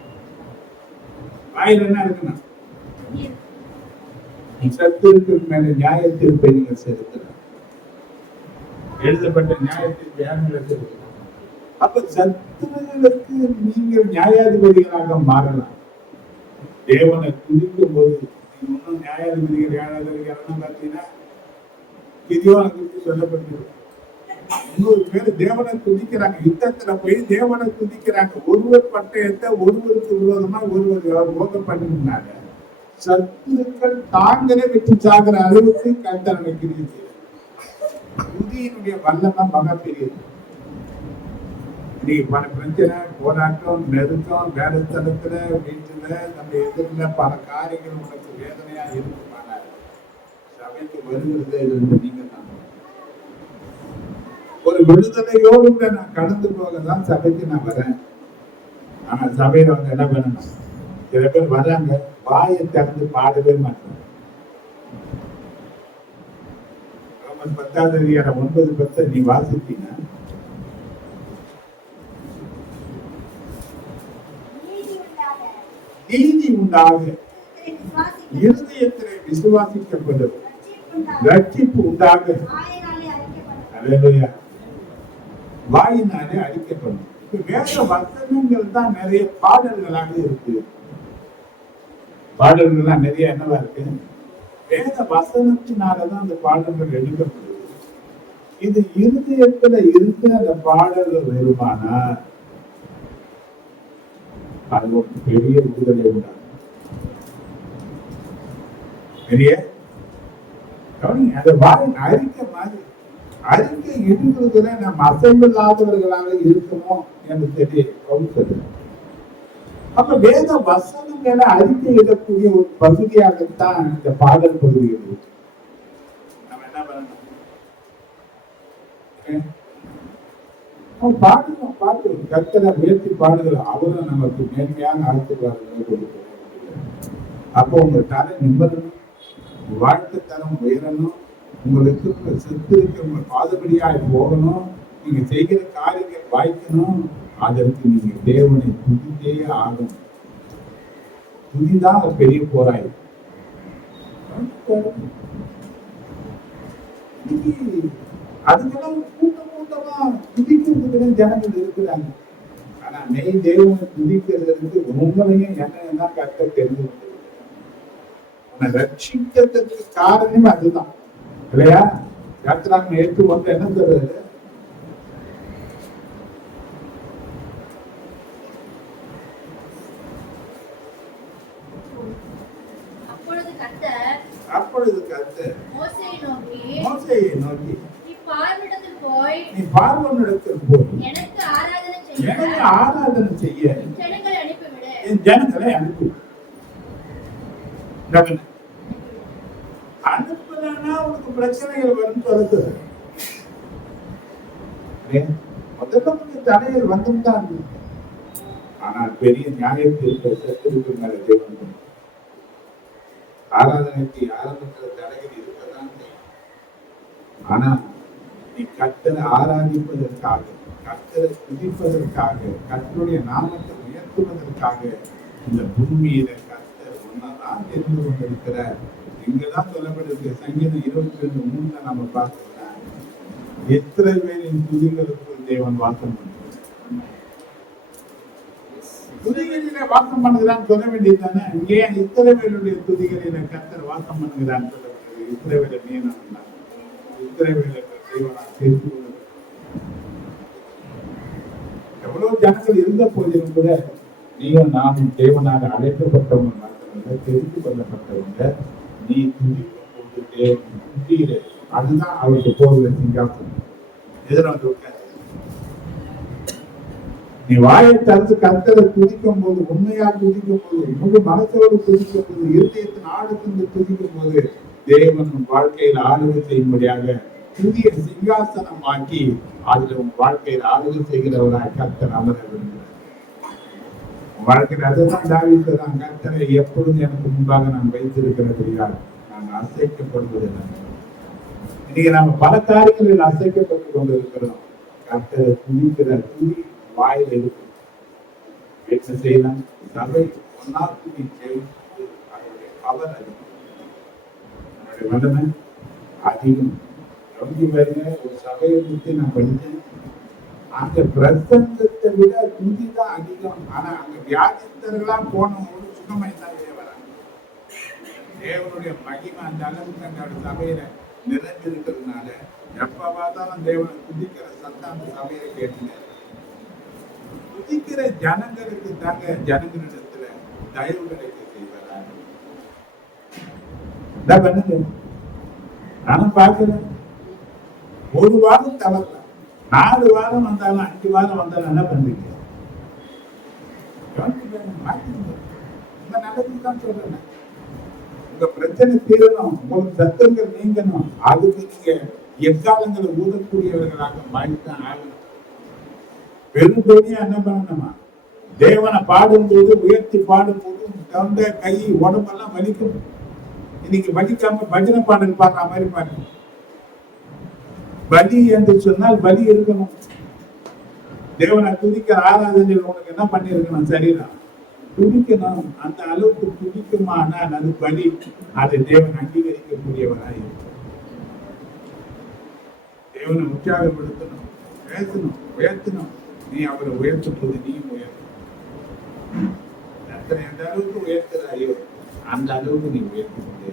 வாயில் என்ன இருக்கணும்? சத்துருக்கு மேல நியாய தீர்ப்பை நீங்க செலுத்தலாம். எழுதப்பட்ட நியாய தீர்ப்பை யார் மேல செலுத்தலாம்? அப்ப சத்துருகளுக்கு நீங்கள் நியாயாதிபதிகளாக மாறலாம். தேவனை துதிக்கும் போது இன்னும் நியாயாதிபதிகள் நியாயாதிபதிகள் பார்த்தீங்கன்னா கிதியோனை குறித்து சொல்லப்பட்டிருக்கு. 300 பேர் தேவனை துதிக்கிறாங்க. யுத்தத்துல போய் தேவனை துதிக்கிறாங்க. ஒருவர் பட்டயத்தை ஒருவருக்கு விரோதமா ஒருவர் ஓக பண்ணிருந்தாங்க. சத்துருக்கள் தாங்களே வெற்றி சாகிற அளவுக்கு கர்த்தர் கிரியை துதியினுடைய வல்லமை மகா பெரியது. இன்னைக்கு பல பிரச்சனை, போராட்டம், நெருக்கம், வேலைத்தளத்துல, வீட்டுல, நம்ம எதிரில பல காரியங்கள் உங்களுக்கு வேதனையா இருக்குமானால் சபைக்கு வருகிறது நீங்க தான். ஒரு விடுதலையோடு கூட நான் கடந்து போகதான் சபைக்கு நான் வரேன். ஆனா சபையில வந்து என்ன பண்ணணும்? சில பேர் வர்றாங்க, வாயை திறந்து பாடவே மாட்டாங்க. 10 நீ வாசித்தீங்க. நீதி உண்டாக இருதயத்திலே விசுவாசிக்கப்படும் ரட்சிப்பு உண்டாக வாயினாலே அழிக்கப்படும். வேத வசனங்கள் தான் நிறைய பாடல்களாக இருக்கு. பாடல்கள்லாம் நிறைய என்னவா இருக்கு? வேத வசனத்தினாலதான் அந்த பாடல்கள் எழுதப்படுது. இது இருதயத்துல இருந்து அந்த பாடல்கள் வருமானா அது ஒரு பெரிய விடுதலை உண்டாகும். பெரிய அந்த வாயின் அறிக்கை மாதிரி அறிக்கை இடுகிறதுல நம்ம அசைவில்லாதவர்களாக இருக்கணும் என்று தெரிய. அப்ப வேத வசனங்களை அறிக்கை இடக்கூடிய ஒரு பகுதியாகத்தான் இந்த பாடல் பகுதிகள் இருக்கு. நம்ம என்ன பண்ணணும்? பாடுவோம், பாடுவோம், கர்த்தரை உயர்த்தி பாடுகிறோம். அவரும் நமக்கு மேன்மையான ஆசீர்வாதங்களை கொடுக்கணும். அப்போ உங்க தலை நிம்மதணும், வாழ்க்கை தரம் உயரணும், உங்களுக்கு செத்து இருக்க உங்க பாதபடியாய் போகணும், நீங்க செய்கிற காரியங்கள் வாய்க்கணும். அதற்கு நீங்க தேவனை துதித்தே ஆகணும். துதிதான் பெரிய போராயம். அதுக்கெல்லாம் கூட்டமா துதிக்கிறதுக்கு ஜனங்கள் இருக்கிறாங்க. ஆனா நெய் தேவனை துதிக்கிறதுக்கு உங்களையும் என்ன கற்க தெரிஞ்சு உன்னை ரட்சிக்கிறதுக்கு காரணமே அதுதான் இல்லையா? யாத்திராங்க ஏற்று வந்து என்ன சொல்றது? அப்பொழுது கர்த்தர் அப்பொழுது கர்த்தர் மோசேயை நோக்கி, மோசேயை நோக்கி, நீ பார்வோனிடத்தில் போய் நீ பார்வோனிடத்தில் போய் எனக்கு ஆராதனை எனக்கு செய்ய ஆராதனை செய்ய ஜனங்களை அனுப்பிவிடு. என் ஜனங்களை அனுப்பு. அனுப்புனா உனக்கு பிரச்சனைகள் வரும் சொல்லுது. முதல்ல கொஞ்சம் தடைகள் வந்தும் தான், ஆனால் பெரிய நியாயத்திற்கு சத்துருக்கு மேல தேவன் ஆராதனைக்கு ஆரம்பிக்கிற தடைகள் இருக்கதான் செய்யும். ஆனா நீ கர்த்தரை ஆராதிப்பதற்காக, கர்த்தரை துதிப்பதற்காக, கர்த்தருடைய நாமத்தை உயர்த்துவதற்காக இந்த பூமியில கர்த்தர் ஒன்னதான் தெரிந்து கொண்டிருக்கிறார். இங்கதான் சொல்லப்பட்டிருக்கு. சங்கீதம் 22:3 நம்ம பார்க்கிறோம். எத்தனை பேரின் துதிகளுக்குள் தேவன் வாசம் பண்ணுறார். துதிகளில வாசம் பண்ணுகிறான்னு சொல்ல வேண்டியதுதானே. இங்கே இத்தனை பேருடைய துதிகளில கர்த்தர் வாசம் பண்ணுகிறான்னு சொல்லப்படுது. இத்தனை பேரை மீனம் இத்தனை பேரை தேவனா சேர்த்து கொள்வது. எவ்வளவு ஜனங்கள் இருந்த போதிலும் கூட நீயும் நானும் தேவனாக அழைக்கப்பட்டவங்க மாத்திரமல்ல, தெரிந்து கொள்ளப்பட்டவங்க. நீ துதிக்கும் போது தேவன் துதியில அதுதான் அவருக்கு போகிற சிங்காசனம். எதிராக உட்காரு. நீ வாயை திறந்து கர்த்தரை துதிக்கும் போது, உண்மையா துதிக்கும் போது, முழு மனசோடு துதிக்கும் போது, இருதயத்தின் ஆழத்திலிருந்து துதிக்கும் போது தேவன் வாழ்க்கையில் ஆளுகை செய்யும்படியாக புதிய சிங்காசனம் ஆக்கி அதுல உன் வாழ்க்கையில் ஆளுகை செய்கிறவராய் கர்த்தர் அமர விரும்புகிறார். வாழ்க்கையில் அதுதான் தாவீது சொல்றான், கர்த்தரை எப்பொழுது எனக்கு முன்பாக நான் வைத்திருக்கிறபடியால் நான் அசைக்கப்படுவதில்லை. இன்னைக்கு நாம பல காரியங்களில் அசைக்கப்பட்டு கொண்டிருக்கிறோம். கர்த்தரை துதிக்கிற துதி வாயில இருக்கும். என்ன செய்யலாம்? சபை ஒன்னா துதி ஜெயித்து அதனுடைய பவர் அதிகம், அதனுடைய வல்லமை அதிகம். எப்படி பாருங்க, ஒரு சபையை பற்றி நான் படித்தேன். அங்க பிரசங்கத்தை விட துதி தான் அதிகம். ஆனா அங்க வியாதித்தர்களா போனவங்க சுகமாய்தான் வராங்க. தேவனுடைய மகிமை அந்த அளவுக்கு அந்த சபையில நிறைஞ்சிருக்கிறதுனால எப்ப பார்த்தாலும் தேவனை துதிக்கிற சத்தம் அந்த சபையை கேட்டீங்க. துதிக்கிற ஜனங்களுக்கு தாங்க ஜனங்களிடத்துல தயவு கிடைக்க செய்வார். பண்ணுங்க, நானும் பார்க்கிறேன். ஒரு வாரம் தவறல, 4 வாரம் வந்தாலும் 5 வாரம் வந்தாலும் என்ன பண்றீங்க? நல்லதுதான் சொல்றேன். உங்க பிரச்சனை தீரணும், உங்களுக்கு சத்தங்கள் நீங்கணும். அதுக்கு நீங்க எக்காலங்களை ஊதக்கூடியவர்களாக மாறித்தான் ஆகணும். பெருந்தோனியா என்ன பண்ணணுமா? தேவனை பாடும்போது, உயர்த்தி பாடும்போது தொண்டை, கை, உடம்பெல்லாம் வலிக்கும். இன்னைக்கு வலிக்காம பஜனை பாடல் பாடுற மாதிரி பாருங்க. பலி என்று சொன்னால் பலி இருக்கணும். தேவனை துதிக்கிற ஆராதனையில் உனக்கு என்ன பண்ணிருக்கணும்? சரிதான், துதிக்கணும். அந்த அளவுக்கு துதிக்குமானால் அது பலி. அதை தேவன் அங்கீகரிக்கக்கூடியவராக இருக்கும். தேவனை உற்சாகப்படுத்தணும், பேசணும், உயர்த்தணும். நீ அவரை உயர்த்தும் போது நீயும் உயர்த்தணும். எத்தனை எந்த அளவுக்கு உயர்த்துறாயோ அந்த அளவுக்கு நீ உயர்த்தி கொண்டே.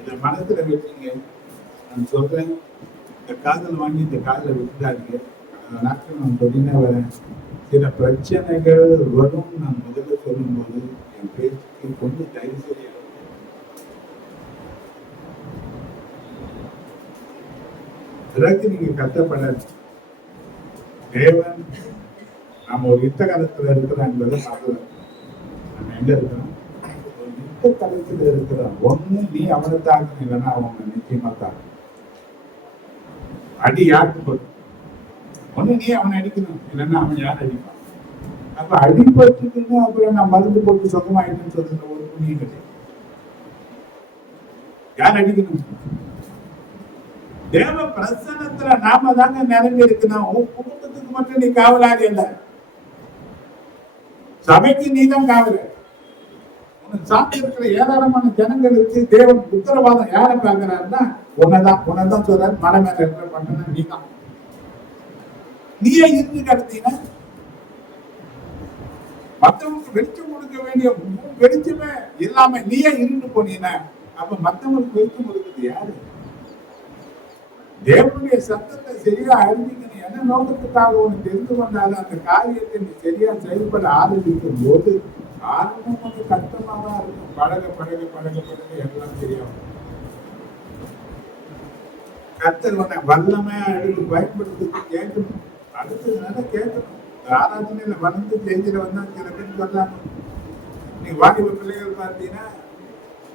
இதை மனசுல வச்சீங்க. நான் சொல்றேன், இந்த காதல் வாங்கி இந்த காதலை விட்டுடாதீங்க. அந்த நாட்கள் நான் சொல்லினே வரேன். சில பிரச்சனைகள் வரும். நான் முதல்ல சொல்லும் போது என் பேச்சுக்கு கொஞ்சம் தயவு செய்ய பிறகு நீங்க கஷ்டப்பட. தேவன் நம்ம ஒரு யுத்த காலத்துல இருக்கிறோம் என்பதை பார்க்கலாம். நம்ம எங்க இருக்கிறோம்? ஒரு யுத்த காலத்துல இருக்கிறோம். ஒண்ணு நீ அவனை தாக்கணும், இல்லைன்னா அவங்க நிச்சயமா தாக்கணும். அடி யாருக்கு போடும்? ஒண்ணு நீ அவனை அடிக்கணும், இல்லைன்னா அவன் யார் அடிப்பான். அப்ப அடிபட்டுக்குன்னு அப்புறம் நான் மருந்து போட்டு சொந்தமாயிட்டுன்னு சொல்ற ஒரு புண்ணியம் கிடையாது. யார் அடிக்கணும்? தேவ பிரசன்னத்துல நாம தாங்க நிறைஞ்சு இருக்கணும். உன் குடும்பத்துக்கு மட்டும் நீ காவலாக இல்லை, சபைக்கு நீதான் காவல. உனக்கு சாப்பிட்டு இருக்கிற ஏராளமான ஜனங்களுக்கு தேவன் உத்தரவாதம் யாரை பார்க்கிறாருன்னா உன்னதான் சொல்றாரு. மலை மேல இருக்கிற பட்டணம் நீதான். நீயே இருந்து கிடத்தீங்கன்னா மற்றவங்களுக்கு வெளிச்சம் கொடுக்க வேண்டிய வெளிச்சமே இல்லாம நீயே இருந்து போனீங்கன்னா அப்ப மற்றவங்களுக்கு வெளிச்சம் கொடுக்குறது யாரு? தேவனுடைய சத்தத்தை சரியா அறிஞ்சிக்க நீ என்ன நோக்கத்துக்காக ஒன்று தெரிந்து கொண்டாலும் அந்த காரியத்தை நீ சரியா செயல்பட ஆரம்பிக்கும் போது ஆரம்பம் கொஞ்சம் கஷ்டமா தான் இருக்கும். பழக பழக பழக பழக எல்லாம் தெரியும். கர்த்தர் உன்னை வல்லமையா எடுத்து பயன்படுத்தி கேட்கணும். அடுத்ததுனால கேட்கணும். ஆராதனையில வந்து செய்தியில வந்தா சில பேர் சொல்றாங்க, நீ வாலிப பிள்ளைகள் பார்த்தீங்கன்னா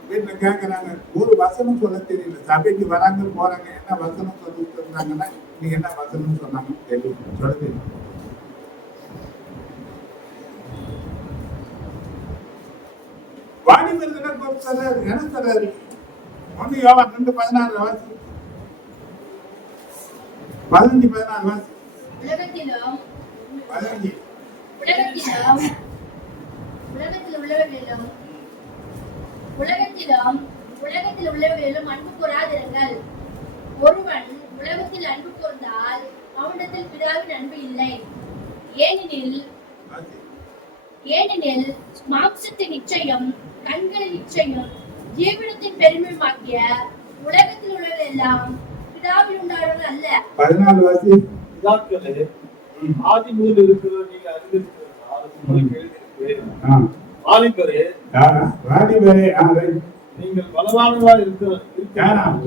வீட்டுல கேட்கறாங்க, ஒரு வசனம் சொல்ல தெரியல. சபைக்கு வராங்க போறாங்க, என்ன வசனம் சொல்லிட்டு இருந்தாங்கன்னா நீங்க என்ன வசனம் சொன்னாங்கன்னு தெரியும், சொல்ல தெரியும். வாலிபர்கள் சொல்றாரு, என்ன சொல்றாரு? 1 யோவான் 2:16 வாசி, 15-16 வாசி. உலகத்திலும் 15. உலகத்திலும் உலகத்தில் உள்ளவர்களிலும் உலகத்தில் உள்ளவர்களிலும் அன்பு கூறாதிருங்கள். ஒருவன் உலகத்தில் அன்பு கூர்ந்தால் அவனிடத்தில் பிதாவின் அன்பு இல்லை. ஏனெனில் மாம்சத்தின் இச்சையும் கண்களின் இச்சையும் ஜீவனத்தின் பெருமையுமாகிய உலகத்தில் உள்ளவர்கள் எல்லாம் பிதாவில் உண்டானவர்கள் அல்ல. 14 வாசி. பிதாக்களே, ஆதி முதல் இருக்கிற நீங்க அறிந்திருக்கிறதால் உங்களுக்கு எழுதியிருக்கிறேன். வாலிபரே, வாலிபரே, நீங்கள் பலவான்களா இருக்கிறதாலும்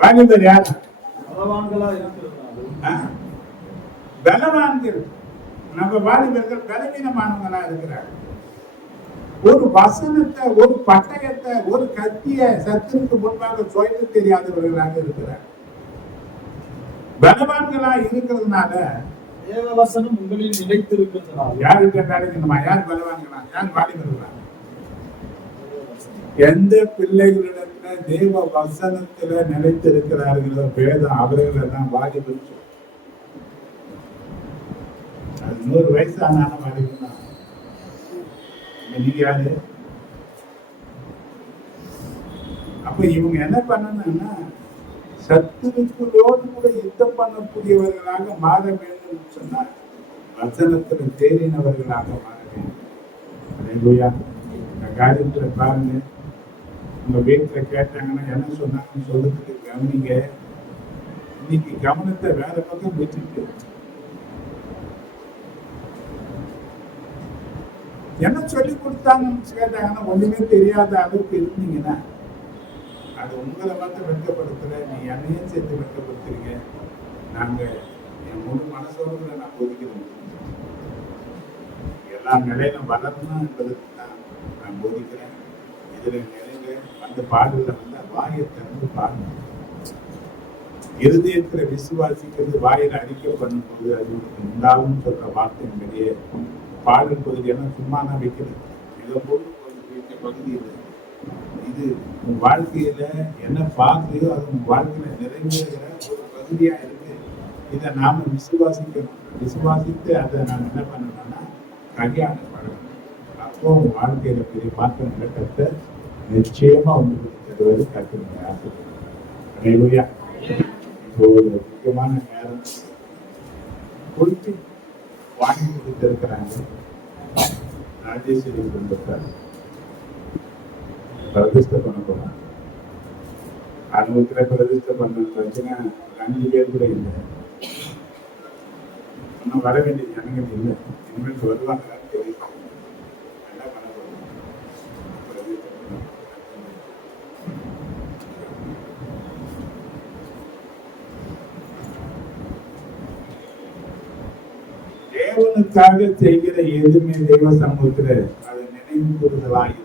வாலிபர் யார்? பலவான்களா இருக்கிறதாலும் பலவான்கள். நம்ம வாலிபர்கள் பலவீனமானவங்களா இருக்கிறார். ஒரு வசனத்தை, ஒரு பட்டயத்தை, ஒரு கத்திய சத்துருக்கு முன்பாக சொய்த்து தெரியாதவர்களாக இருக்கிறார். பலவான்களா இருக்கிறதுனால தேவ வசனம் உங்களில் நிலைத்திருக்கிறதுனால யாருக்கு கிடைக்கணுமா? யார் பலவான்களா? யார் வாலிபர்களா? எந்த பிள்ளைகளிடத்துல தேவ வசனத்துல நிலைத்திருக்கிறார்களோ வேதம் அவர்களை தான் வாலிபர். அது 100 வயசு ஆனாலும் வாலிபர் தான். நீங்க யாரு? அப்ப இவங்க என்ன பண்ணணும்னா சத்துருக்களோடு கூட யுத்தம் பண்ணக்கூடியவர்களாக மாற வேண்டும் சொன்னார். வசனத்துல தேறினவர்களாக மாற வேண்டும். அல்லேலூயா. இந்த காரியத்துல பாருங்க, உங்க வீட்டுல கேட்டாங்கன்னா என்ன சொன்னாங்கன்னு சொல்றதுக்கு கவனிங்க. இன்னைக்கு கவனத்தை வேற பக்கம் வச்சுட்டு என்ன சொல்லி கொடுத்தாங்கன்னு கேட்டாங்கன்னா ஒண்ணுமே தெரியாத அளவுக்கு இருந்தீங்கன்னா அது உங்களை மட்டும் வெட்கப்படுத்தல, நீ என்னையும் சேர்த்து வெட்கப்படுத்துறீங்க. நாங்க என் முழு மனசோடு நான் போதிக்கிறோம். எல்லா நிலையிலும் வளரணும் என்பதற்கு தான் நான் போதிக்கிறேன். இதுல நிலையில அந்த பாடல வாயை திறந்து பாருங்க. இருதயத்துல விசுவாசிக்கிறது வாயில அறிக்கை பண்ணும்போது அது உண்டாகும் சொல்ற வார்த்தையின்படியே பாடல் பகுதியெல்லாம் சும்மா தான் வைக்கிறது. ஏதோ பொழுது பகுதி இல்லை. இது உன் வாழ்க்கையில என்ன பார்க்கலையோ அது உன் வாழ்க்கையில நிறைவேறுகிற ஒரு பகுதியா இருக்கு. இதை நாம விசுவாசிக்கணும். விசுவாசித்து அதை நாம் என்ன பண்ணணும்னா கையாள பழகணும். அப்போ உன் வாழ்க்கையில பெரிய மாற்றங்களை கத்த நிச்சயமா உங்களுக்கு தருவது கற்றுக்க ஆசைப்படுறேன். இப்போ ஒரு முக்கியமான நேரம் குறித்து வாங்கி கொடுத்திருக்கிறாங்க. ராஜேஸ்வரி குடும்பத்தார் பிரதிஷ்டை பண்ண போறாங்க. அனுபவத்துல பிரதிஷ்டை பண்ண 5 பேர் கூட இல்லை. இன்னும் வர வேண்டிய ஜனங்கள் இல்லை. இனிமேல் வருவாங்களான்னு தெரியும். என்ன பண்ண போறோம்? தேவனுக்காக செய்கிற எதுவுமே தெய்வ சமூகத்துல அதை நினைவு கூறுதலாக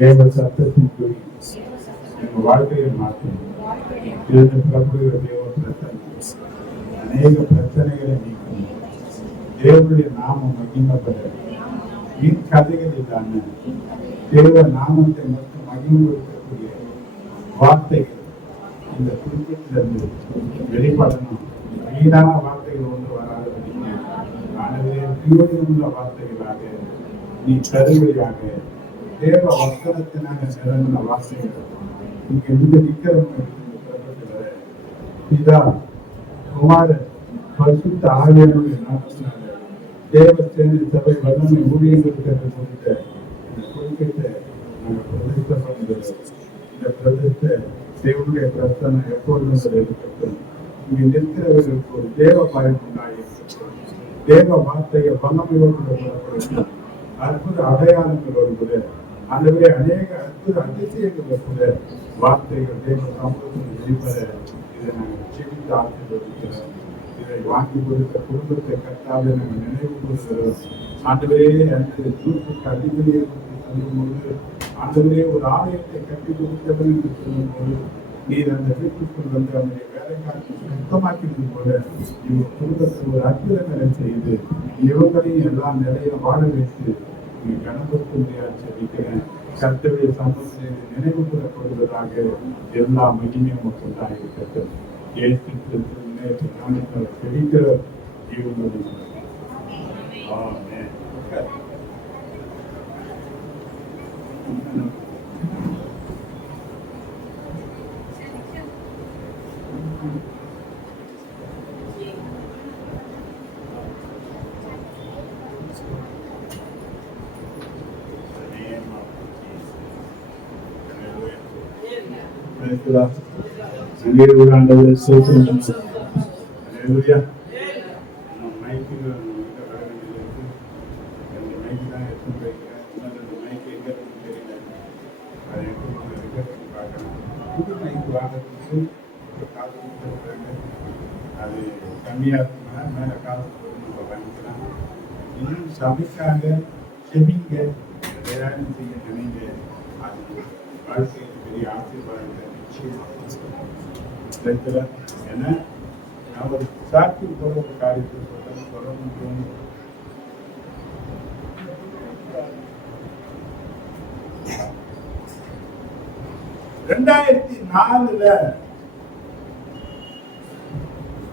தேவ சத்தத்தின் குறி எங்கள் வாழ்க்கையை மாற்றும். இருந்து பிரபுடைய தேவ பிரச்சனை அநேக பிரச்சனைகளை நீக்கும். தேவனுடைய நாமம் மகிமைப்பட வீண் கதைகள் இல்லாம தேவ நாமத்தை மட்டும் மகிமைப்படுத்தக்கூடிய வார்த்தைகள் இந்த குடும்பத்திலிருந்து வெளிப்படணும். வீணான வார்த்தைகள் ஒன்று வராதபடி பிரயோஜனமுள்ள வார்த்தைகளாக நீ தருவதாக தேவ வஸ்திரத்தினாக நிரம்பின வார்த்தைகள் இங்க இருந்து நிக்கிறவங்க இதா குமாரன் பரிசுத்த ஆவியானுடைய நாமத்தினால தேவ சேனை சபை வல்லமை ஊழியர்களுக்கு கொடுத்த இந்த குறிப்பிட்ட நாங்கள் பிரதிஷ்ட பண்ணுகிறோம். இந்த பிரதிஷ்ட தேவனுடைய பிரச்சனை எப்பொழுதும் இருக்கட்டும். இங்கு நிற்கிறவர்களுக்கு ஒரு தேவ பயம் உண்டாயிருக்கட்டும். தேவ வார்த்தையை வல்லமையோடு அற்புத அடையாளங்களோடு கூட அதுவே அநேக அற்புத அதிசயங்களோடு கூட வார்த்தைகள் தேவ சமூகத்தில் வெளிப்பட இதை நாங்கள் செவித்து ஆசீர்வதிக்கிறோம். இதை வாங்கி கொடுத்த குடும்பத்தை கட்டாத நாங்கள் நினைவு கூறுகிறோம். ஆண்டவரே அந்த தூத்துக்கு அதிபதியை சொல்லும்போது ஆண்டவரே ஒரு ஆலயத்தை கட்டி கொடுத்தவர் என்று சொல்லும்போது நீர் அந்த வீட்டுக்குள் வந்து அவனுடைய வேலைக்காரத்தை சுத்தமாக்கினது போல இவங்க குடும்பத்தில் ஒரு அற்புதங்களை செய்து இவங்களையும் எல்லா நிலையும் வாழ வைத்து நீங்க கணப்படுத்த முடியாது சொல்லிக்கிறேன். கர்த்தருடைய சமூகத்தை நினைவு கூறப்படுவதாக எல்லா மகிமையும் உண்டாக இருக்கட்டும். ஏற்று நாமத்தை செழிக்கிற இவங்களுடைய ஆண்டவரை சோதனை அது கம்மியா இருக்குன்னா மேல காசு நம்ம வாங்கிக்கலாம். இன்னும் சமைக்காங்க செவிங்க தயாரிப்பு செய்ய நினைங்க. அது வாழ்க்கையில் பெரிய ஆசீர்வாதத்தை நிச்சயம். ஏன்னா நான் ஒரு சாட்சி போற ஒரு காரியத்தை சொல்லணும்னு தோணும். 2004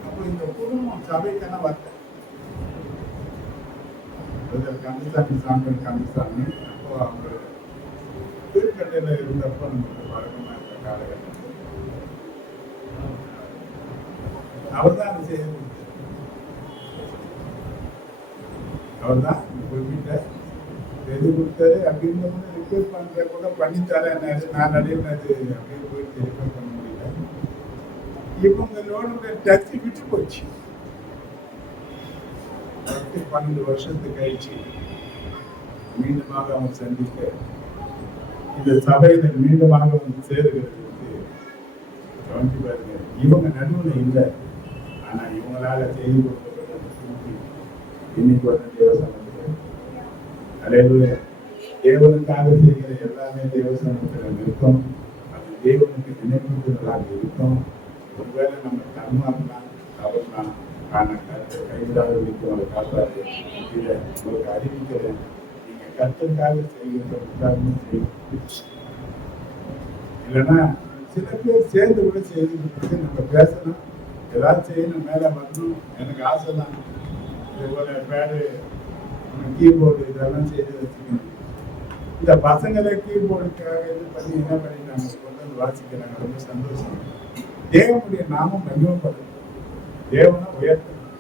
அப்போ இந்த குடும்பம் சபைக்கான வார்த்தை கந்தசாமி சாம்பல் கந்தசாமி அப்போ அவங்க திருக்கட்டையில இருந்தப்போ நமக்கு பழக்கமா இருந்த காலகட்டத்தில் அவர் தான் அதை செய்து கொடுத்தார். அவர் தான் குறிப்பிட்ட செய்து கொடுத்தாரு. அப்படி இருந்தவங்க ரிப்பேர் பண்ற கூட பண்ணித்தரேன். நான் நடுவில் அது அப்படியே போயிட்டு ரிப்பேர் பண்ண முடியல. இவங்களோட டச் விட்டு போச்சு. 12 வருஷத்துக்கு கழிச்சு மீண்டுமாக அவங்க சந்திக்க இந்த சபையில மீண்டுமாக வந்து சேருகிறது கவனிச்சு பாருங்க. இவங்க நடுவில் இல்லை, ஆனா இவங்களால செய்து கொடுக்கப்பட்ட இன்னைக்கு வந்து தேவசனத்துல அலையில தேவனுக்காக செய்கிற எல்லாமே தேவசனத்துல நிற்கும். அது தேவனுக்கு நினைவுகளாக இருக்கும். ஒருவேளை நம்ம கர்மாக்கலாம் தவறலாம், ஆனா கருத்தை கைவிடாத வைக்கும் அதை காப்பாது. இதை உங்களுக்கு அறிவிக்கிறேன். நீங்க கருத்துக்காக செய்கிற இல்லைன்னா சில பேர் சேர்ந்து கூட செய்து நம்ம பேசணும், ஏதாவது செய்யணும், மேல வரணும், எனக்கு ஆசை தான். இதே போல பேடு கீபோர்டு இதெல்லாம் செய்து வச்சுக்கணும். இந்த பசங்களை கீபோர்டுக்காக இது பண்ணி என்ன பண்ணிட்டாங்க, கொண்டு வந்து வாசிக்கிறாங்க. ரொம்ப சந்தோஷம். தேவனுடைய நாமம் மகிமைப்படும், தேவனை உயர்த்தணும்,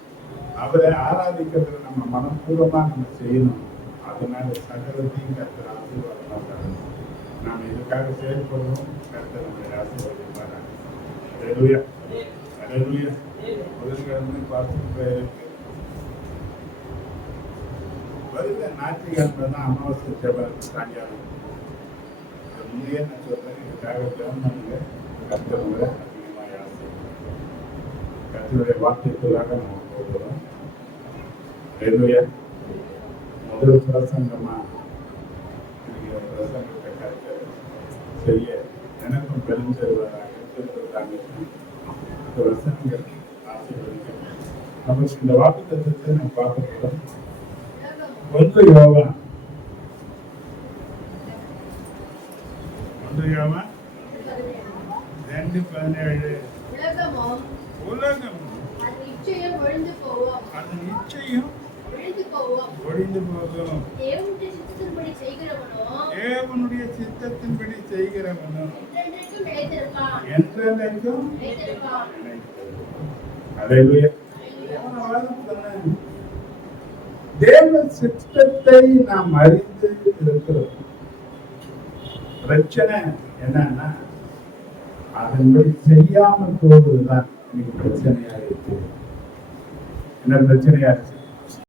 அவரை ஆராதிக்கிறதுல நம்ம மனப்பூர்வமா நம்ம செய்யணும். அதனால சகலத்தையும் கர்த்தர் ஆசீர்வாதமா தரணும். நாம் இதுக்காக செயல்படுவோம். கர்த்தர் நம்மை ஆசீர்வதிப்பாராக. அல்லேலூயா. அல்லேலூயா. புதன்கிழமை பார்த்துட்டு இருக்கு. வருகிற ஞாயிற்றுக்கிழமை தான் அமாவாசை ஜெபம் சாயங்காலம். முன்னே நான் சொல்றேன், இதுக்காக ஜெபம் பண்ணுங்க. கர்த்தர் உங்களை அதிகமாக ஆசீர்வதிப்பார். கர்த்தருடைய வார்த்தைக்குள்ளாக நம்ம போகிறோம். அல்லேலூயா. முதல் பிரசங்கமா பிரசங்கத்தை கர்த்தர் செய்ய எனக்கும் பெரும் செல்வதாக திருப்பதாங்க பிரசங்கள் ஆசீர்வதிக்கிறேன். நமக்கு இந்த வாக்குத்தத்தத்தை நம்ம பார்க்கிறோம். 1 யோவான் 2:17 உலகம் அது நிச்சயம் ஒழிந்து போவோம். அது நிச்சயம் ஒழிந்து போவோம். ஒழிந்து போகும். தேவனுடைய சித்தத்தின்படி செய்கிறவனோ தேவனுடைய சித்தத்தின்படி செய்கிறவனும் என்றென்றைக்கும் நிலைத்திருப்பான். என்றென்றைக்கும் நிலைத்திருப்பான். அல்லேலூயா. தேவ சித்தத்தை நாம் அறிந்து இருக்கிறோம். பிரச்சனை என்னன்னா அதன்படி செய்யாமல் போவதுதான் இன்னைக்கு பிரச்சனையா இருக்கு. என்ன பிரச்சனையா இருக்கு?